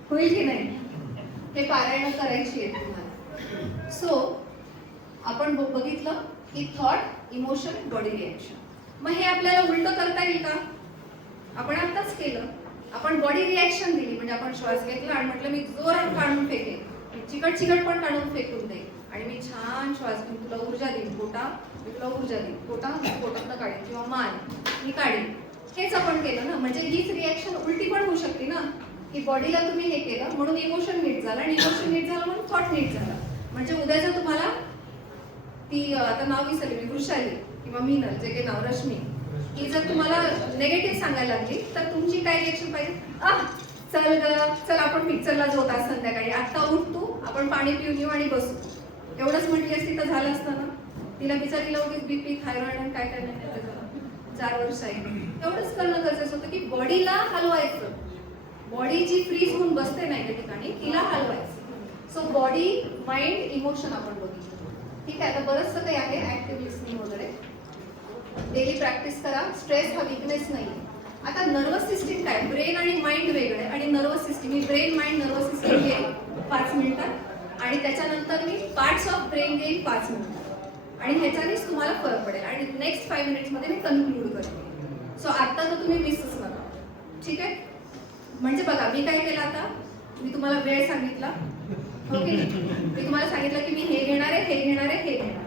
होईल की नाही? हे पारायण करायची आहे तुम्हाला. सो आपण बघितलं की थॉट, इमोशन, बॉडी रिॲक्शन. मग हे आपल्याला उलट करता येईल का? आपण आताच केलं. आपण बॉडी रिॲक्शन दिली, म्हणजे आपण श्वास घेतला आणि म्हटलं मी जोरात काढून फेकेन, चिकट चिकट पण काढून फेकून देईन आणि मी छान श्वास घेऊन तुला ऊर्जा देईन. पोटा मी तुला ऊर्जा देईन. पोटातनं काढेन किंवा मान मी काढेन. हेच आपण केलं ना. म्हणजे हीच रिॲक्शन उलटी पण होऊ शकते ना, की बॉडीला तुम्ही हे केलं म्हणून इमोशन नीट झालं आणि इमोशन नीट झालं म्हणून थॉट नीट झाला. म्हणजे उद्या जर तुम्हाला ती आता नाव विसरली मी, वृषाली किंवा मीनल, जे काही नाव, रश्मी, ही जर तुम्हाला नेगेटिव्ह सांगायला लागली तर तुमची काय रिएक्शन पाहिजे? चल ग, चल आपण पिक्चरला जाऊ आज संध्याकाळी, आता उठ तू, आपण पाणी पिऊन येऊ आणि बसू. एवढंच म्हटली असती तर झालं असतं ना. तिला बिचारीला उगीच बीपी, थायरॉइड आणि काय काय नाही 4 वर्ष आहे. एवढंच करणं गरजेचं होतं की बॉडीला हलवायचं. बॉडी जी फ्रीज होऊन बसते नाही त्या ठिकाणी, तिला हलवायचं. सो बॉडी, माइंड, इमोशन आपण बघितलं. ठीक आहे. आता बरंचसं काही आहे, ऍक्टिव्ह लिसनिंग वगैरे. डेली प्रॅक्टिस करा. स्ट्रेस हा विकनेस नाही. आता नर्वस सिस्टीम काय, ब्रेन आणि माइंड वेगळे आणि नर्वस सिस्टीम, मी ब्रेन, माइंड, नर्वस सिस्टीम घेईन 5 मिनिटात आणि त्याच्यानंतर मी पार्ट्स ऑफ ब्रेन घेईन 5 मिनिटात आणि ह्याच्यानेच तुम्हाला फरक पडेल आणि नेक्स्ट 5 मिनिट्समध्ये मी कन्क्लूड करते. सो आता तर तुम्ही मिसच नका. ठीक आहे. म्हणजे बघा, मी काय केलं आता, मी तुम्हाला वेळ सांगितला, ओके. मी तुम्हाला सांगितलं की मी हे घेणार आहे, हे घेणार आहे, हे घेणार आहे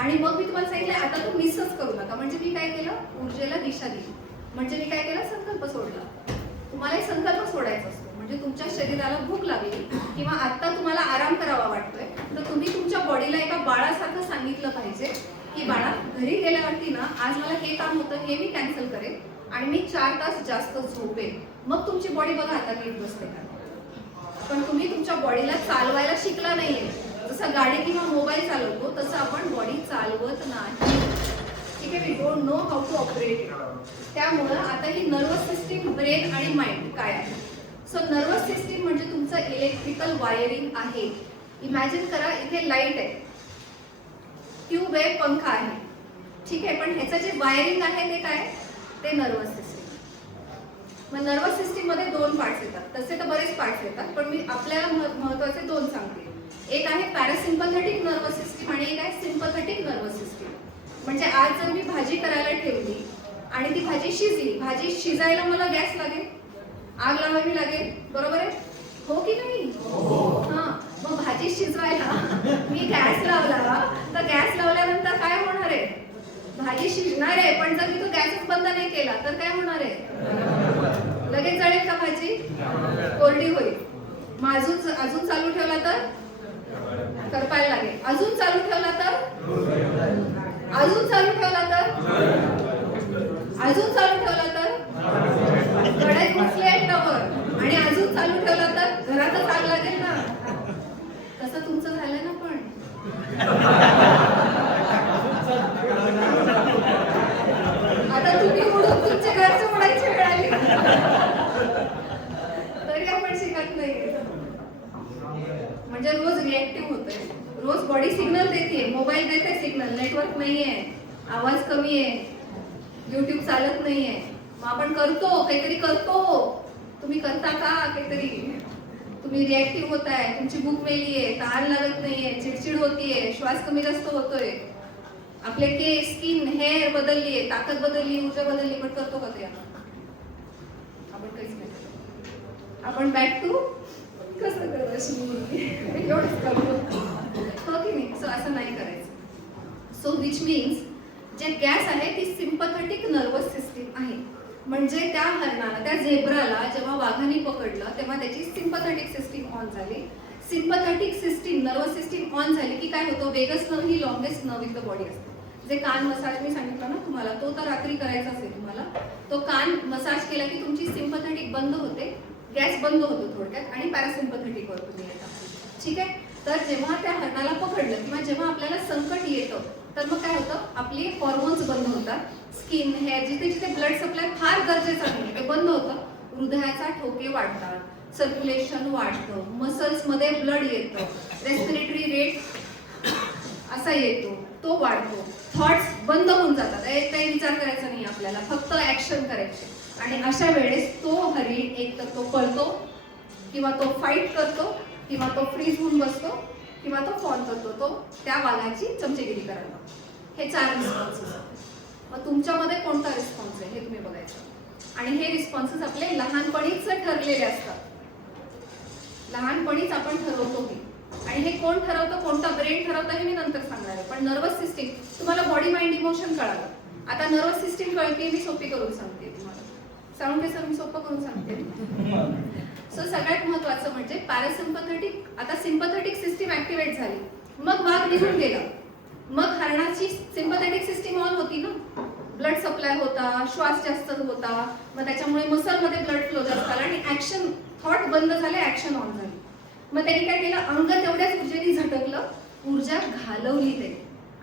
आणि मग मी तुम्हाला सांगितलं आता तू मिसच करू नका. म्हणजे मी काय केलं, ऊर्जेला दिशा दिली. म्हणजे मी काय केलं, संकल्प सोडला. तुम्हाला एक संकल्प सोडायचा असतो. म्हणजे तुमच्या शरीराला भूक लागली किंवा आता तुम्हाला आराम करावा वाटतोय, तर तुम्ही तुमच्या बॉडीला एका बाळासारखं सांगितलं पाहिजे की बाळा, घरी गेल्यावरती ना आज मला हे काम होतं, हे मी कॅन्सल करेन आणि मी 4 तास जास्त झोपेन. मग तुमची बॉडी बघा आता नीट बसते का. पण तुम्ही तुमच्या बॉडीला चालवायला शिकला नाहीये. जसं गाडी किंवा मोबाईल चालवतो तसं आपण बॉडी चालवत नाही. ठीक आहे. We don't know how to operate it. त्यामुळं आता ही नर्वस सिस्टीम, ब्रेन आणि माइंड काय आहे. सो नर्वस सिस्टीम म्हणजे तुमचं इलेक्ट्रिकल वायरिंग आहे. इमॅजिन करा, इथे लाईट आहे, ट्यूब आहे, पंखा आहे. ठीक आहे. पण ह्याचं जे वायरिंग आहे ते काय, ते नर्वस सिस्टीम. मग नर्वस सिस्टीम मध्ये 2 पार्ट्स येतात. तसे तर बरेच पार्ट्स येतात, पण मी आपल्याला महत्वाचे 2 सांगते. एक आहे पॅरासिम्पथेटिक नर्वस सिस्टीम आणि एक आहे सिम्पथेटिक नर्वस सिस्टीम. म्हणजे आज जर मी भाजी करायला ठेवली आणि ती भाजी शिजली, भाजी शिजायला मला गॅस लागेल, आग लावावी लागेल, बरोबर आहे? हो की नाही? हा. मग भाजी शिजवायला मी गॅस लावला, तर गॅस लावल्यानंतर काय होणार आहे, भाजी शिजणार आहे. पण जर मी तो गॅसच बंद नाही केला तर काय होणार आहे, लगेच जळेल का भाजी, कोरडी होईल. मग अजून चालू ठेवला तर करपायला लागेल. अजून चालू ठेवला तर, अजून चालू ठेवला तर, अजून चालू ठेवला तर कढईत बसले टवर आणि अजून चालू ठेवला तर घरातच आग लागेल ना. तसं तुमचं झालं ना. पण आता तुम्ही उडून तुमच्या घरचे उडायची वेळ आली तरी आपण शिकत नाही. म्हणजे रोज रिएक्टिव्ह होतोय, रोज बॉडी सिग्नल देते, मोबाईल देते सिग्नल, नेटवर्क नाहीये, आवाज कमी आहे, युट्यूब चालत नाहीये. मग आपण करतो, काहीतरी करतो. तुम्ही करता का काहीतरी? तुम्ही रिएक्टिव्ह होताय, तुमची भूक मेलीये, तहान लागत नाहीये, चिडचिड होतीये, श्वास कमी जास्त होतोय, आपले केस, स्किन, हेअर बदललीये, ताकद बदलली, ऊर्जा बदलली, पण करतो का ते आपण काहीच नाही. आपण बॅक टू कसं करायचं एवढंच करतो, हो की नाही? सो असं नाही करायचं. सो विच मीन्स जे गॅस आहे ती सिम्पथेटिक नर्वस सिस्टीम आहे. म्हणजे त्या हरणाला, त्या झेब्राला जेव्हा वाघाने पकडलं तेव्हा त्याची सिम्पथेटिक सिस्टीम ऑन झाली. Sympathetic system, nervous system on झाली की काय होतं, वेगस नर्व ही longest nerve in the body असते. जे कान मसाज मी सांगितलं ना तुम्हाला, तो तर रात्री करायचा असेल तुम्हाला. तो कान मसाज केला की तुमची सिम्पथेटिक बंद होते, गॅस बंद होतो थोडक्यात आणि पॅरासिम्पथेटिक वर तुम्ही येता. ठीक आहे. तर जेव्हा त्या हरणाला पकडलं किंवा जेव्हा आपल्याला संकट येतं तर मग काय होतं, आपले हॉर्मोन्स बंद होतात, स्किन, हेअर, जिथे जिथे ब्लड सप्लाय फार गरजेचं आहे ते बंद होतं, हृदयाचा ठोके वाढतात, सर्क्युलेशन वाढतं, मसल्स मध्ये ब्लड येतं, रेस्पिरेटरी रेट असा येतो, तो वाढतो, थॉट्स बंद होऊन जातात, काही विचार करायचा नाही आपल्याला, फक्त ऍक्शन करायचे. आणि अशा वेळेस तो हरिण एक तर तो पळतो, किंवा तो फाईट करतो, किंवा तो फ्रीज होऊन बसतो, किंवा तो फॉल करतो, तो त्या वाघाची चमचेगिरी करायला. हे 4 रिस्पॉन्सेस. मग तुमच्यामध्ये कोणता रिस्पॉन्स आहे हे तुम्ही बघायचं. आणि हे रिस्पॉन्सेस आपले लहानपणीच ठरलेले असतात, लहानपणीच आपण ठरवतो हे. आणि हे कोण ठरवतं, कोणता ब्रेन ठरवतं हे मी नंतर सांगणार आहे. पण नर्वस सिस्टीम तुम्हाला बॉडी माइंड इमोशन कळालं. आता नर्वस सिस्टीम कळते, मी सोपी करून सांगते तुम्हाला. सांगून घे सर, मी सोपं करून सांगते. सो सगळ्यात महत्वाचं म्हणजे पॅरासिम्पॅथेटिक, आता सिम्पॅथेटिक सिस्टीम ऍक्टिव्हेट झाली, मग वाघ निघून गेला, मग हरणाची सिम्पॅथेटिक सिस्टीम ऑन होती ना, ब्लड सप्लाय होता, श्वास जास्त होता, मग त्याच्यामुळे मसल मध्ये ब्लड फ्लो जास्त आला आणि ऍक्शन, थॉट बंद झाले, ऍक्शन ऑन झाली. मग त्यांनी काय केलं, अंग तेवढ्याच ऊर्जेने झटकलं, ऊर्जा घालवली ते,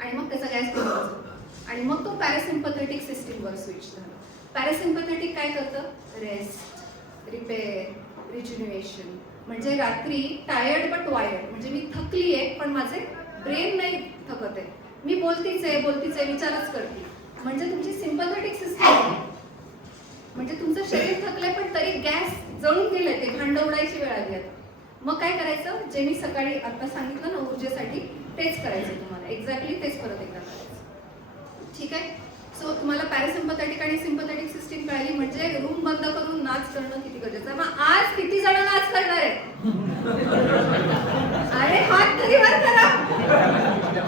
आणि मग त्याचा गॅस बंद झाला. आणि मग तो पॅरासिम्पॅथेटिक सिस्टीम वर स्विच झाला. पॅरासिम्पॅथेटिक काय करतं, रेस्ट, रिपेअर, रिज्युनेशन. म्हणजे रात्री टायर्ड बट वायर्ड, म्हणजे मी थकली आहे पण माझे ब्रेन नाही थकत आहे, मी बोलतीच आहे विचारच करते. म्हणजे तुमची सिम्पॅथेटिक सिस्टीम, म्हणजे तुमचं शरीर थकलंय पण तरी गॅस जळून गेलंय, ते भांड उडायची वेळ आली आता. मग काय करायचं, जे मी सकाळी आता सांगितलं ना ऊर्जेसाठी, तेच करायचं तुम्हाला, एक्झॅक्टली तेच परत एकदा करायचं. ठीक आहे. सो तुम्हाला पॅरासिम्पॅथेटिक आणि सिम्पॅथेटिक सिस्टीम कळली, म्हणजे रूम बंद करून नाच करणं किती गरजेचं आहे. मग आज किती जण नाच करणार आहे? अरे हात तरी वर करा.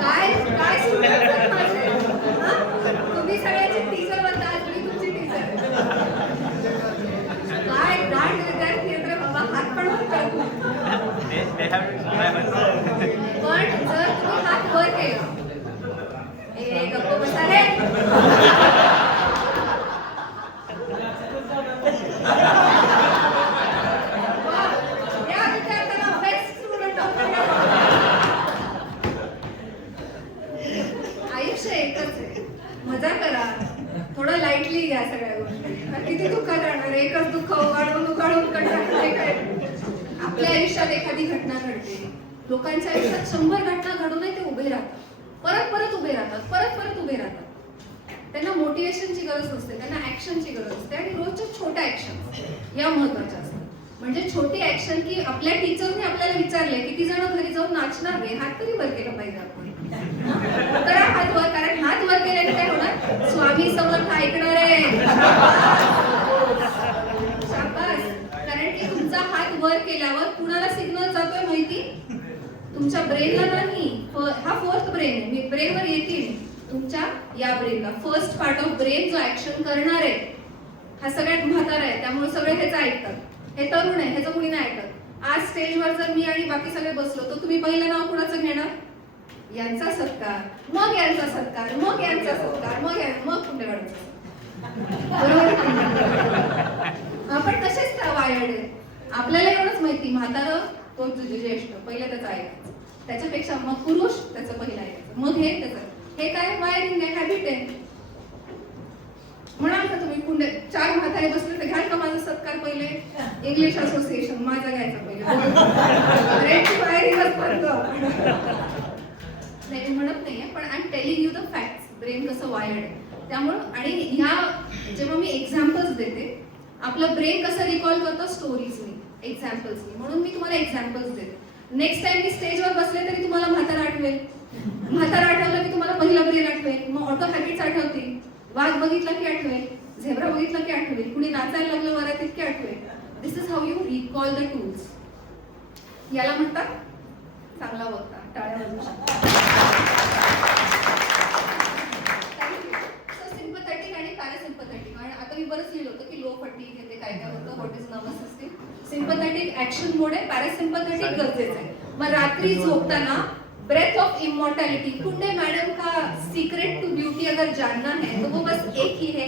काय काय सुरू माझे, तुम्ही सगळ्याचे टीचर बनता, आज मी तुमची टीचर. काय डाट विद्यार्थी आहेत रे बाबा, हात पण वर करा. पण जर तुम्ही हात वर केला, ए गप्प बसा रे. या विद्यार्थ्याला बेस्ट स्टुडंट आयुष्य एकच आहे, मजा करा, थोडं लाईटली घ्या सगळ्या गोष्टी. किती दुःखात राहणार, एकच दुःख उगाळून कंटाळते काय. आपल्या आयुष्यात एखादी घटना घडते, लोकांच्या आयुष्यात 100 घटना घडूनही ते उभे राहतात, परत उभे राहतात. त्यांना मोटिवेशनची गरज नसते, त्यांना ऍक्शनची गरज असते. आणि रोजच्या छोट्या ऍक्शन या महत्वाच्या असतात. म्हणजे छोटी ऍक्शन, की आपल्या टीचरने आपल्याला विचारले किती जण घरी जाऊन नाचणार नाही, हात तरी वर केला पाहिजे आपण. करा हात वर, कारण हात वर केल्याने काय होणार, स्वामी समर्थ ऐकणार आहे. शाबास. कारण की तुमचा हात वर केल्यावर कुणाला सिग्नल जातोय माहिती, तुमच्या ब्रेनला नाही. हा फोर्थ ब्रेन आहे, मी ब्रेनवर येतील, तुमच्या या ब्रेनला, फर्स्ट पार्ट ऑफ ब्रेन जो ऍक्शन करणार आहे, हा सगळ्यात म्हातारा आहे, त्यामुळे सगळे ह्याचं ऐकतात. हे तरुण आहे, ह्याचं कुणी नाही ऐकत. आज स्टेजवर जर मी आणि बाकी सगळे बसलो, तर तुम्ही पहिलं नाव कुणाचं घेणार, यांचा सत्कार, मग यांचा सत्कार, मग यांचा सत्कार, मग कुठे वाढायचं. आपण कसेच वायर्ड आहे, आपल्याला एवढंच माहिती, म्हातारं तो ज्येष्ठ, पहिलं त्याचं ऐकायचं, त्याच्यापेक्षा मग पुरुष त्याचं पहिलं ऐकायचं, मग हे त्याचं. हे काय वायरिंग आहे, हॅबिट आहे. म्हणाल का तुम्ही पुणे 4 म्हातारे बसले तर घ्याल का माझा सत्कार पहिले, इंग्लिश असोसिएशन माझा घ्यायचा पहिले, वायरिंगच बंद. नाही मी म्हणत नाहीये, पण I am telling you the facts, brain कसं वायर्ड आहे. त्यामुळं, आणि ह्या जेव्हा मी एक्झाम्पल्स देते, आपलं ब्रेन कसं रिकॉल करतं, स्टोरीजनी, एक्झाम्पल्सनी, म्हणून मी तुम्हाला एक्झाम्पल्स देते. नेक्स्ट टाइम मी स्टेजवर बसले तरी तुम्हाला म्हातारा आठवेल, म्हातारा आठवलं की तुम्हाला पहिला ब्रेन आठवेल, मग ऑटो हॅबिट्स आठवतील, वाघ बघितला की आठवेल, झेब्रा बघितला की आठवेल, कुणी नाचायला लागलं वरातीत की आठवेल. This is how you recall the tools. याला म्हणतात चांगला वक्ता, टाळ्या वाजवू शकता. सिम्पॅथेटिक आणि पॅरासिम्पॅथेटिक, आणि आता मी बरंच लिहिलं होतं की लो फटीग येते, काय काय होतं, what is nervous system. Sympathetic action mode आहे, पॅरासिम्पॅथेटिक गरजेचं आहे. मग रात्री झोपताना breath of immortality, Kunde madam का सीक्रेट टू ब्यूटी अगर जानना है तो वो बस एक ही है,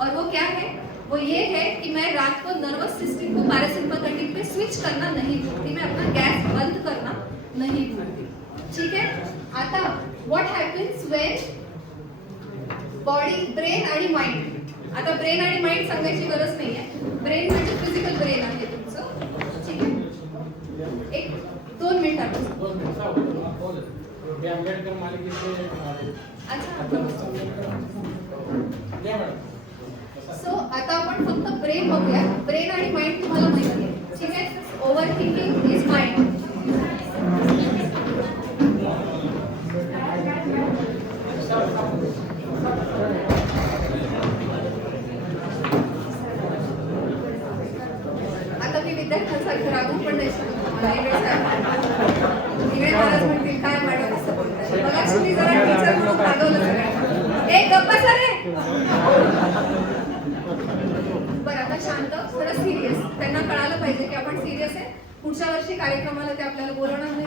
और वो क्या है, वो ये है कि मैं रात को नर्वस सिस्टम को पैरासिम्पैथेटिक पे स्विच करना नहीं भूलती, मैं अपना गैस बंद करना नहीं भूलती. ठीक है. आता what happens when body, brain आणि माइंड, आता ब्रेन आणि माइंड सांगायची गरज नाहीये, ब्रेन म्हणजे फिजिकल ब्रेन आहे तुमचं, पुढे आंबेडकर मालिकेचे अच्छा द्या मॅडम. सो आता आपण फक्त ब्रेन बघूया. ब्रेन आणि माइंड तुम्हाला माहिती आहे, ठीक आहे. Over thinking is mind. आता मी विद्यार्थ्यांसारखं रागू पण नाही शकत तुम्हाला. इकडे महाराज म्हणतील काय मॅडम असं बोलताय. मगाशी मी जरा टीचर म्हणून रागवलं सगळ्यांना. ए गप्प बसा रे. बरं आता शांत, थोडं सिरियस. त्यांना कळालं पाहिजे की आपण सिरियस आहे. पुढच्या वर्षी कार्यक्रमाला ते आपल्याला बोलवणार नाही.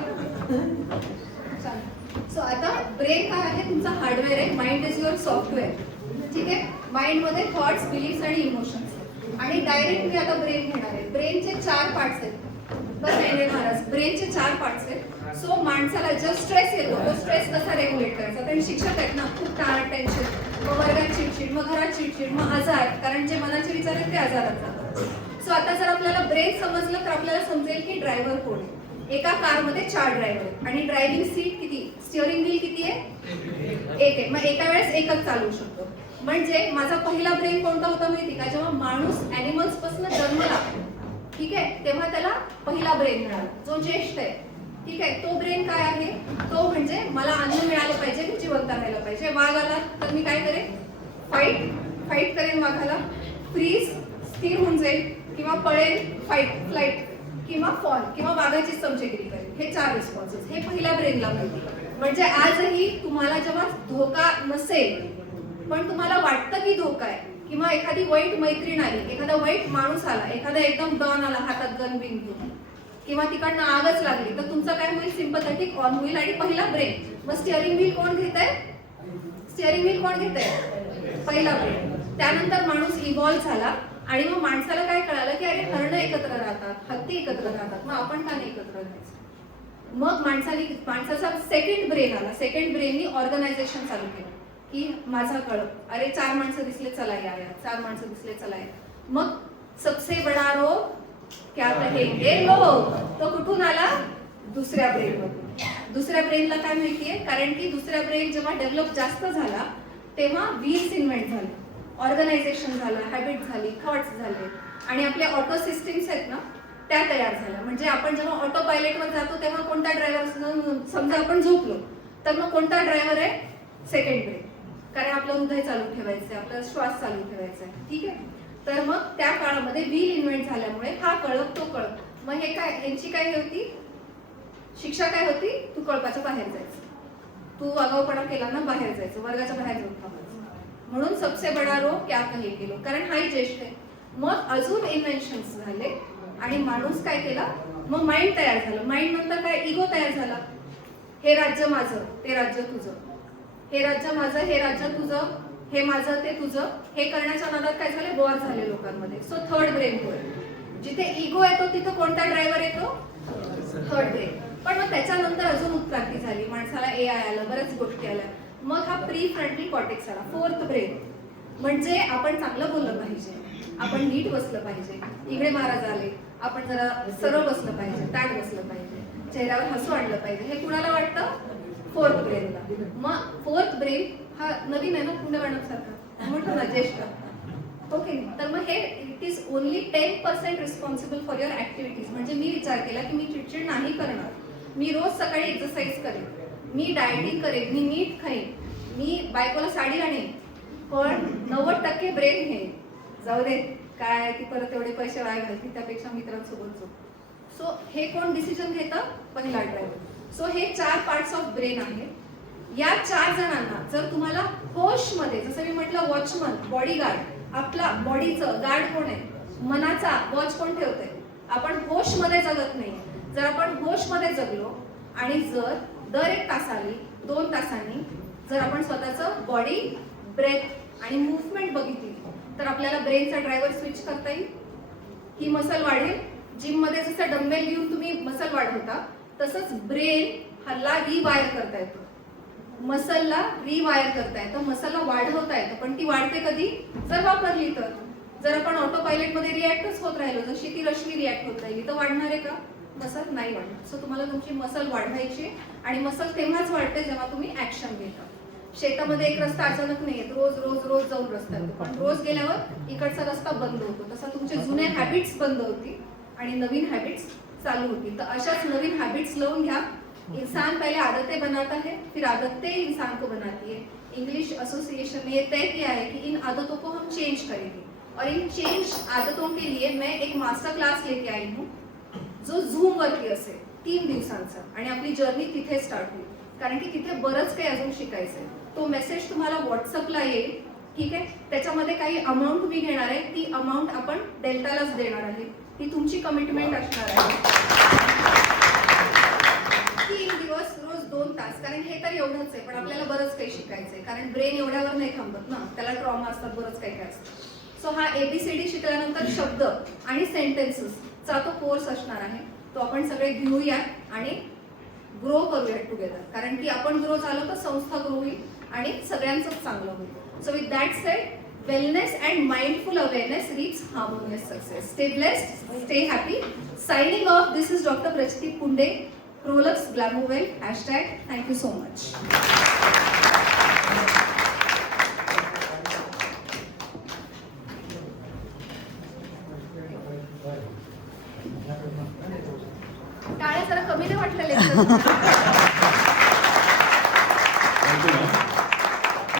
सो आता ब्रेन काय आहे, तुमचा हार्डवेअर आहे. माइंड इज युअर सॉफ्टवेअर, ठीक आहे. माइंड मध्ये थॉट्स, बिलीफ्स आणि इमोशन्स. आणि डायरेक्ट मी आता ब्रेन घेणार आहे. ब्रेनचे 4 पार्ट्स आहेत. बरं नाही महाराज, ब्रेनचे 4 पार्ट्स आहेत. सो माणसाला जर स्ट्रेस येतो, तो स्ट्रेस कसा रेग्युलेट करायचा. तर शिक्षक आहेत ना, खूप ताण, टेन्शन, मग वर्गात चिडचिड, मग घरात चिडचिड, मग आजार. कारण जे मनाचे विचार आहेत ते आजारात जातात. सो आता जर आपल्याला ब्रेन समजलं तर आपल्याला समजेल की ड्रायव्हर कोण आहे. एका कारमध्ये 4 ड्रायव्हर आहेत आणि ड्रायव्हिंग सीट किती, स्टिअरिंग व्हील किती आहे, 1 आहे. मग एका वेळेस एकच चालवू शकतो. म्हणजे माझा पहिला ब्रेन कोणता होता माहिती का, जेव्हा माणूस ॲनिमल्स पासून जन्मला, ठीक आहे, तेव्हा त्याला पहिला ब्रेन मिळाला, जो ज्येष्ठ आहे, ठीक आहे. तो ब्रेन काय आहे, तो म्हणजे मला अन्न मिळालं पाहिजे, मी जिवंत राहायला पाहिजे. वाघ आला तर मी काय करेन, फाईट करेन वाघाला, फ्रीज, स्थिर होऊन जाईल, किंवा पळेल, फ्लाईट, किंवा फॉल, किंवा वाघाचीच चमचेगिरी करेल. हे 4 रिस्पॉन्सेस हे पहिल्या ब्रेनला मिळतील. म्हणजे आजही तुम्हाला जेव्हा धोका नसेल पण तुम्हाला वाटतं की धोका आहे, किंवा एखादी वाईट मैत्रीण आली, एखादा वाईट माणूस आला, एखादा एकदम डॉन आला हातात गन बिन घेऊन, किंवा तिकडनं आगच लागली, तर तुमचं काय होईल, सिम्पथेटिक ऑन होईल आणि पहिला ब्रेन. मग स्टिअरिंग व्हील कोण घेत आहे, स्टिअरिंग व्हील कोण घेत आहे, पहिला ब्रेन. त्यानंतर माणूस इव्हॉल्व्ह झाला आणि मग माणसाला काय कळालं की अरे हरणं एकत्र राहतात, हत्ती एकत्र राहतात, मग आपण का नाही एकत्र राहायचं. मग माणसाचा सेकंड ब्रेन आला. सेकंड ब्रेननी ऑर्गनायझेशन चालू केलं की माझा कळप, अरे 4 माणसं दिसले चला या, 4 माणसं दिसले चला या. मग सबसे बडा रोग क्या कहेंगे लोग, तो कुठून आला, दुसऱ्या ब्रेनमधून. दुसऱ्या ब्रेनला काय माहितीये, कारण की दुसऱ्या ब्रेन जेव्हा डेव्हलप जास्त झाला तेव्हा व्हील्स इन्व्हेंट झाले, ऑर्गनायझेशन झालं, हॅबिट झाली, थॉट्स झाले, आणि आपल्या ऑटो सिस्टीम्स आहेत ना त्या तयार झाल्या. म्हणजे आपण जेव्हा ऑटो पायलटवर जातो तेव्हा कोणता ड्रायव्हर, समजा आपण झोपलो तर मग कोणता ड्रायव्हर आहे, सेकंड ब्रेन. कारण आपलं हृदय चालू ठेवायचं आहे, आपला श्वास चालू ठेवायचा आहे, ठीक आहे. तर मग त्या काळामध्ये व्हील इन्व्हेंट झाल्यामुळे हा कळप, तो कळप. मग हे काय, यांची काय होती शिक्षा, काय होती, तू कळपाच्या बाहेर जायचं, तू आगाऊपणा केला ना बाहेर जायचं, वर्गाच्या बाहेर जाऊन थांबायचं. म्हणून सबसे बडा रोग क्या कहेंगे लोग, कारण हाही ज्येष्ठ आहे. मग अजून इन्व्हेन्शन्स झाले आणि माणूस काय केला, मग माइंड तयार झालं. माइंड नंतर काय, इगो तयार झाला. हे राज्य माझं, ते राज्य तुझं, हे राज्य माझं, हे राज्य तुझं, हे माझं, ते तुझं. हे करण्याच्या नादात काय झाले, वॉर झाले लोकांमध्ये. सो थर्ड ब्रेन होय. जिथे इगो येतो तिथं कोणता ड्रायव्हर येतो, थर्ड ब्रेन. पण मग त्याच्यानंतर अजून उत्क्रांती झाली, माणसाला AI आलं, बऱ्याच गोष्टी आल्या. मग हा प्री फ्रंटल कॉर्टेक्स आला, फोर्थ ब्रेन. म्हणजे आपण चांगलं बोललं पाहिजे, आपण नीट बसलं पाहिजे, इकडे महाराज आले, आपण जरा सरळ बसलं पाहिजे, ताट बसलं पाहिजे, चेहऱ्यावर हसू आणलं पाहिजे. हे कुणाला वाटतं, फोर्थ ब्रेनला. मग फोर्थ ब्रेन हा नवीन आहे ना, पुणे मॅडम सारखा म्हणतो ना, ज्येष्ठ, ओके. तर मग हे it is only 10% responsible for your activities. म्हणजे मी विचार केला की मी चिडचिड नाही करणार, मी रोज सकाळी एक्सरसाइज करेन, मी डायटिंग करेन, मी नीट खाईन, मी बायकोला साडी आणेन, पण 90% ब्रेन हे जाऊ दे, काय ती परत एवढे पैसे वाया घालतील, त्यापेक्षा मित्रांसोबत जाऊ. सो हे कोण डिसिजन घेतं, पहिला ड्रायव्हर. सो हे 4 पार्ट्स ऑफ ब्रेन आहे. या 4 जणांना जर तुम्हाला होशमध्ये, जसं मी म्हटलं वॉचमन, बॉडीगार्ड, आपला बॉडीचं गार्ड कोण आहे, मनाचा वॉच कोण ठेवतंय, आपण होशमध्ये जगत नाही. जर आपण होशमध्ये जगलो आणि जर दर 1 तासाला 2 तासांनी जर आपण स्वतःचं बॉडी, ब्रेथ आणि मूवमेंट बघितली तर आपल्याला ब्रेनचा ड्रायव्हर स्विच करता येईल. ही मसल वाढेल. जिममध्ये जसं डंबेल घेऊन तुम्ही मसल वाढवता तसंच ब्रेन हल्ला रिवायर करता येतो, मसलला रिवायर करता येतं, मसलला वाढवता येतं. पण ती वाढते कधी, जर वापरली तर. जर आपण ऑटो पायलट मध्ये रिॲक्टच होत राहिलो, जशी ती रश्मी रिॲक्ट होत राहिली तर वाढणार आहे का, मसल नाही वाढत. सो तुम्हाला तुमची मसल वाढवायची आणि मसल तेव्हाच वाढते जेव्हा तुम्ही ऍक्शन घेता. शेतामध्ये एक रस्ता अचानक नाही येत, रोज रोज रोज जाऊन रस्ता येतो, पण रोज गेल्यावर इकडचा रस्ता बंद होतो. तसा तुमचे जुने हॅबिट्स बंद होती आणि नवीन हॅबिट्स चालू होती. तर अशाच नवीन हॅबिट्स लावून घ्या. इंसान पहले आदतें बनाता है, फिर आदतें इंसान को बनाती है. इंग्लिश एसोसिएशन ने ये तय किया है कि इन आदतों को हम चेंज करेंगे और इन चेंज आदतों के लिए मैं एक मास्टर क्लास लेके आई हूँ जो झूम वरती असेल 3 दिवसांचा आणि आपली जर्नी तिथे स्टार्ट होईल. कारण की तिथे बरंच काही अजून शिकायचं आहे. तो मेसेज तुम्हाला व्हॉट्सअपला येईल, ठीक आहे. त्याच्यामध्ये काही अमाऊंट मी घेणार आहे, ती अमाऊंट आपण डेल्टालाच देणार आहे. ती तुमची कमिटमेंट असणार आहे. 3 दिवस रोज 2 तास. कारण हे तर एवढंच आहे, पण आपल्याला बरंच काही शिकायचंय. कारण ब्रेन एवढ्यावर नाही थांबत ना, त्याला ट्रॉमा असतात, बरंच काही काय असतं. सो हा ABCD शिकल्यानंतर शब्द आणि सेंटेन्सेसचा तो कोर्स असणार आहे. तो आपण सगळे घेऊया आणि ग्रो करूया टुगेदर. कारण की आपण ग्रो झालो तर संस्था ग्रो होईल आणि सगळ्यांचंच चांगलं होईल. So with that sed, wellness and mindful awareness reach harmonious success. Stay blessed, stay happy. Signing off, this is Dr. Prachiti Punde, Prolux Glamourwell, hashtag. Thank you so much. टाळ्या जरा कमी नाही वाटलं लेक्चर